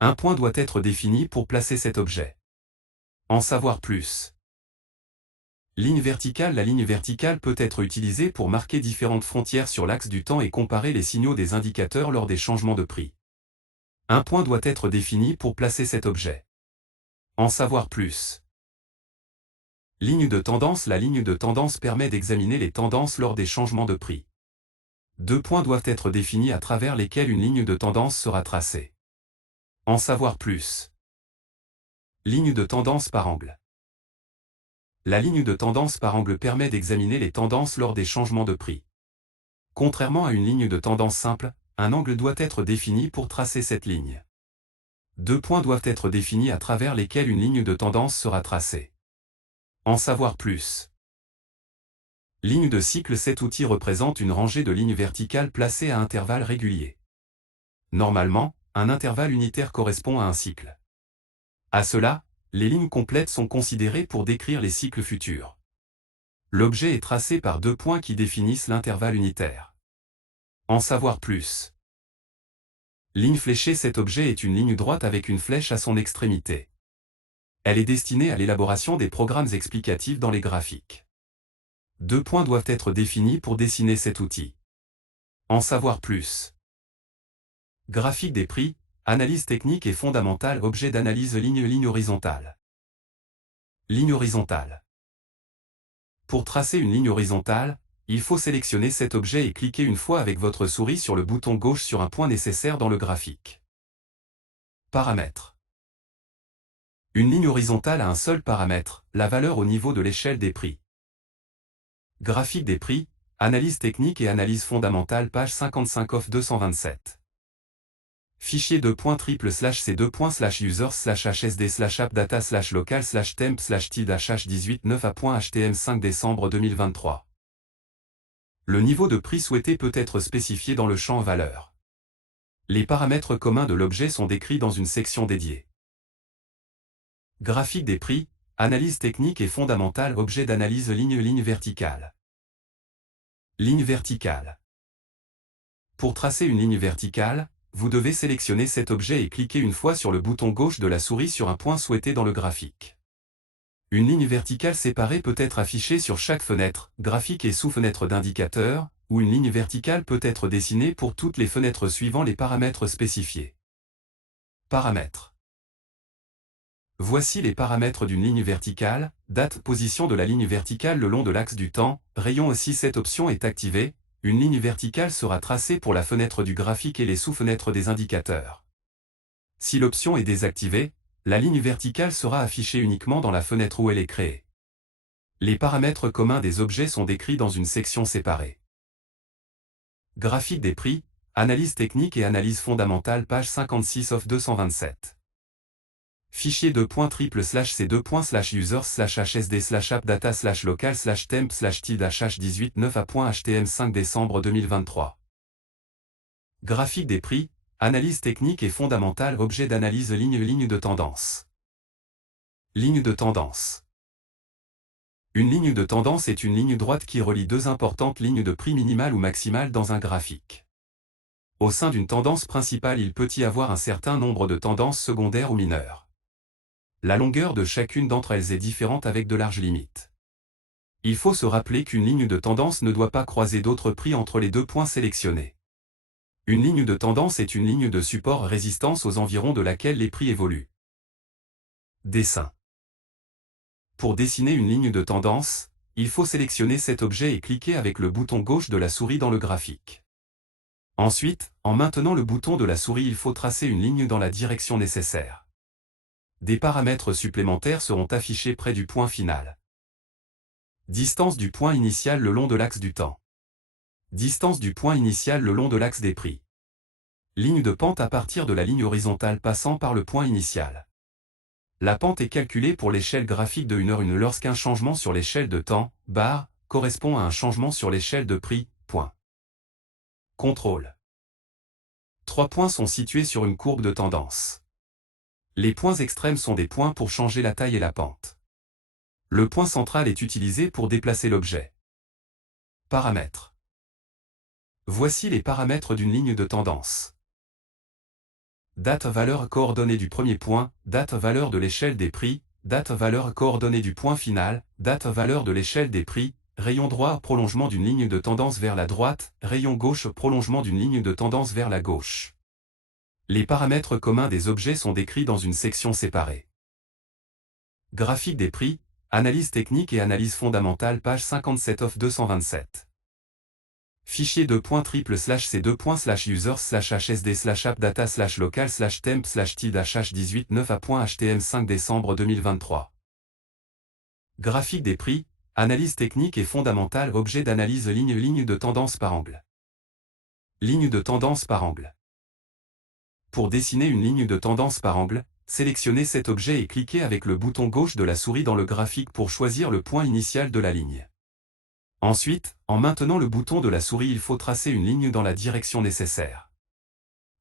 Un point doit être défini pour placer cet objet. En savoir plus. Ligne verticale. La ligne verticale peut être utilisée pour marquer différentes frontières sur l'axe du temps et comparer les signaux des indicateurs lors des changements de prix. Un point doit être défini pour placer cet objet. En savoir plus. Ligne de tendance. La ligne de tendance permet d'examiner les tendances lors des changements de prix. Deux points doivent être définis à travers lesquels une ligne de tendance sera tracée. En savoir plus. Ligne de tendance par angle. La ligne de tendance par angle permet d'examiner les tendances lors des changements de prix. Contrairement à une ligne de tendance simple, un angle doit être défini pour tracer cette ligne. Deux points doivent être définis à travers lesquels une ligne de tendance sera tracée. En savoir plus. Ligne de cycle. Cet outil représente une rangée de lignes verticales placées à intervalles réguliers. Normalement, un intervalle unitaire correspond à un cycle. À cela, les lignes complètes sont considérées pour décrire les cycles futurs. L'objet est tracé par deux points qui définissent l'intervalle unitaire. En savoir plus. Ligne fléchée. Cet objet est une ligne droite avec une flèche à son extrémité. Elle est destinée à l'élaboration des programmes explicatifs dans les graphiques. Deux points doivent être définis pour dessiner cet outil. En savoir plus. Graphique des prix, analyse technique et fondamentale. Objet d'analyse. Ligne horizontale. Ligne horizontale. Pour tracer une ligne horizontale, il faut sélectionner cet objet et cliquer une fois avec votre souris sur le bouton gauche sur un point nécessaire dans le graphique. Paramètres. Une ligne horizontale a un seul paramètre, la valeur au niveau de l'échelle des prix. Graphique des prix, analyse technique et analyse fondamentale. Page 55 off 227. Fichier .triple/c2.users/hsd/appdata/local/temp/tilde/h18 9a.htm 5 décembre 2023. Le niveau de prix souhaité peut être spécifié dans le champ valeur. Les paramètres communs de l'objet sont décrits dans une section dédiée. Graphique des prix, analyse technique et fondamentale. Objet d'analyse. Ligne verticale. Ligne verticale. Pour tracer une ligne verticale, vous devez sélectionner cet objet et cliquer une fois sur le bouton gauche de la souris sur un point souhaité dans le graphique. Une ligne verticale séparée peut être affichée sur chaque fenêtre, graphique et sous-fenêtre d'indicateur, ou une ligne verticale peut être dessinée pour toutes les fenêtres suivant les paramètres spécifiés. Paramètres. Voici les paramètres d'une ligne verticale: date, position de la ligne verticale le long de l'axe du temps, rayon. Si cette option est activée, une ligne verticale sera tracée pour la fenêtre du graphique et les sous-fenêtres des indicateurs. Si l'option est désactivée, la ligne verticale sera affichée uniquement dans la fenêtre où elle est créée. Les paramètres communs des objets sont décrits dans une section séparée. Graphique des prix, analyse technique et analyse fondamentale. Page 56 off 227. Fichier .triple/c2.users/hsd/appdata/local/temp/tilde/h18 9a.htm 5 décembre 2023. Graphique des prix, analyse technique et fondamentale. Objet d'analyse. Ligne de tendance. Ligne de tendance. Une ligne de tendance est une ligne droite qui relie deux importantes lignes de prix minimale ou maximale dans un graphique. Au sein d'une tendance principale, il peut y avoir un certain nombre de tendances secondaires ou mineures. La longueur de chacune d'entre elles est différente avec de larges limites. Il faut se rappeler qu'une ligne de tendance ne doit pas croiser d'autres prix entre les deux points sélectionnés. Une ligne de tendance est une ligne de support résistance aux environs de laquelle les prix évoluent. Dessin. Pour dessiner une ligne de tendance, il faut sélectionner cet objet et cliquer avec le bouton gauche de la souris dans le graphique. Ensuite, en maintenant le bouton de la souris, il faut tracer une ligne dans la direction nécessaire. Des paramètres supplémentaires seront affichés près du point final. Distance du point initial le long de l'axe du temps. Distance du point initial le long de l'axe des prix. Ligne de pente à partir de la ligne horizontale passant par le point initial. La pente est calculée pour l'échelle graphique de 1 heure lorsqu'un changement sur l'échelle de temps, barre, correspond à un changement sur l'échelle de prix, point. Contrôle. 3 points sont situés sur une courbe de tendance. Les points extrêmes sont des points pour changer la taille et la pente. Le point central est utilisé pour déplacer l'objet. Paramètres. Voici les paramètres d'une ligne de tendance. Date valeur coordonnée du premier point, date valeur de l'échelle des prix, date valeur coordonnée du point final, date valeur de l'échelle des prix, rayon droit prolongement d'une ligne de tendance vers la droite, rayon gauche prolongement d'une ligne de tendance vers la gauche. Les paramètres communs des objets sont décrits dans une section séparée. Graphique des prix, analyse technique et analyse fondamentale page 57 of 227. Fichier c2.triple/c2.users/hsd/appdata/local/temp/tid-h18 9a.htm 5 décembre 2023. Graphique des prix, analyse technique et fondamentale objet d'analyse ligne de tendance par angle. Ligne de tendance par angle. Pour dessiner une ligne de tendance par angle, sélectionnez cet objet et cliquez avec le bouton gauche de la souris dans le graphique pour choisir le point initial de la ligne. Ensuite, en maintenant le bouton de la souris, il faut tracer une ligne dans la direction nécessaire.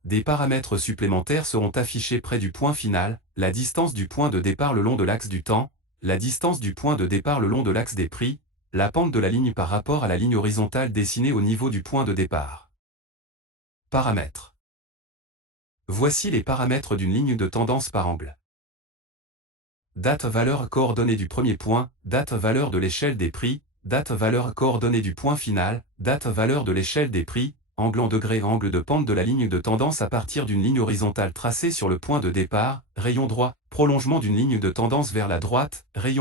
Des paramètres supplémentaires seront affichés près du point final, la distance du point de départ le long de l'axe du temps, la distance du point de départ le long de l'axe des prix, la pente de la ligne par rapport à la ligne horizontale dessinée au niveau du point de départ. Paramètres. Voici les paramètres d'une ligne de tendance par angle. Date valeur coordonnée du premier point, date valeur de l'échelle des prix, date valeur coordonnée du point final, date valeur de l'échelle des prix, angle en degrés, angle de pente de la ligne de tendance à partir d'une ligne horizontale tracée sur le point de départ, rayon droit, prolongement d'une ligne de tendance vers la droite, rayon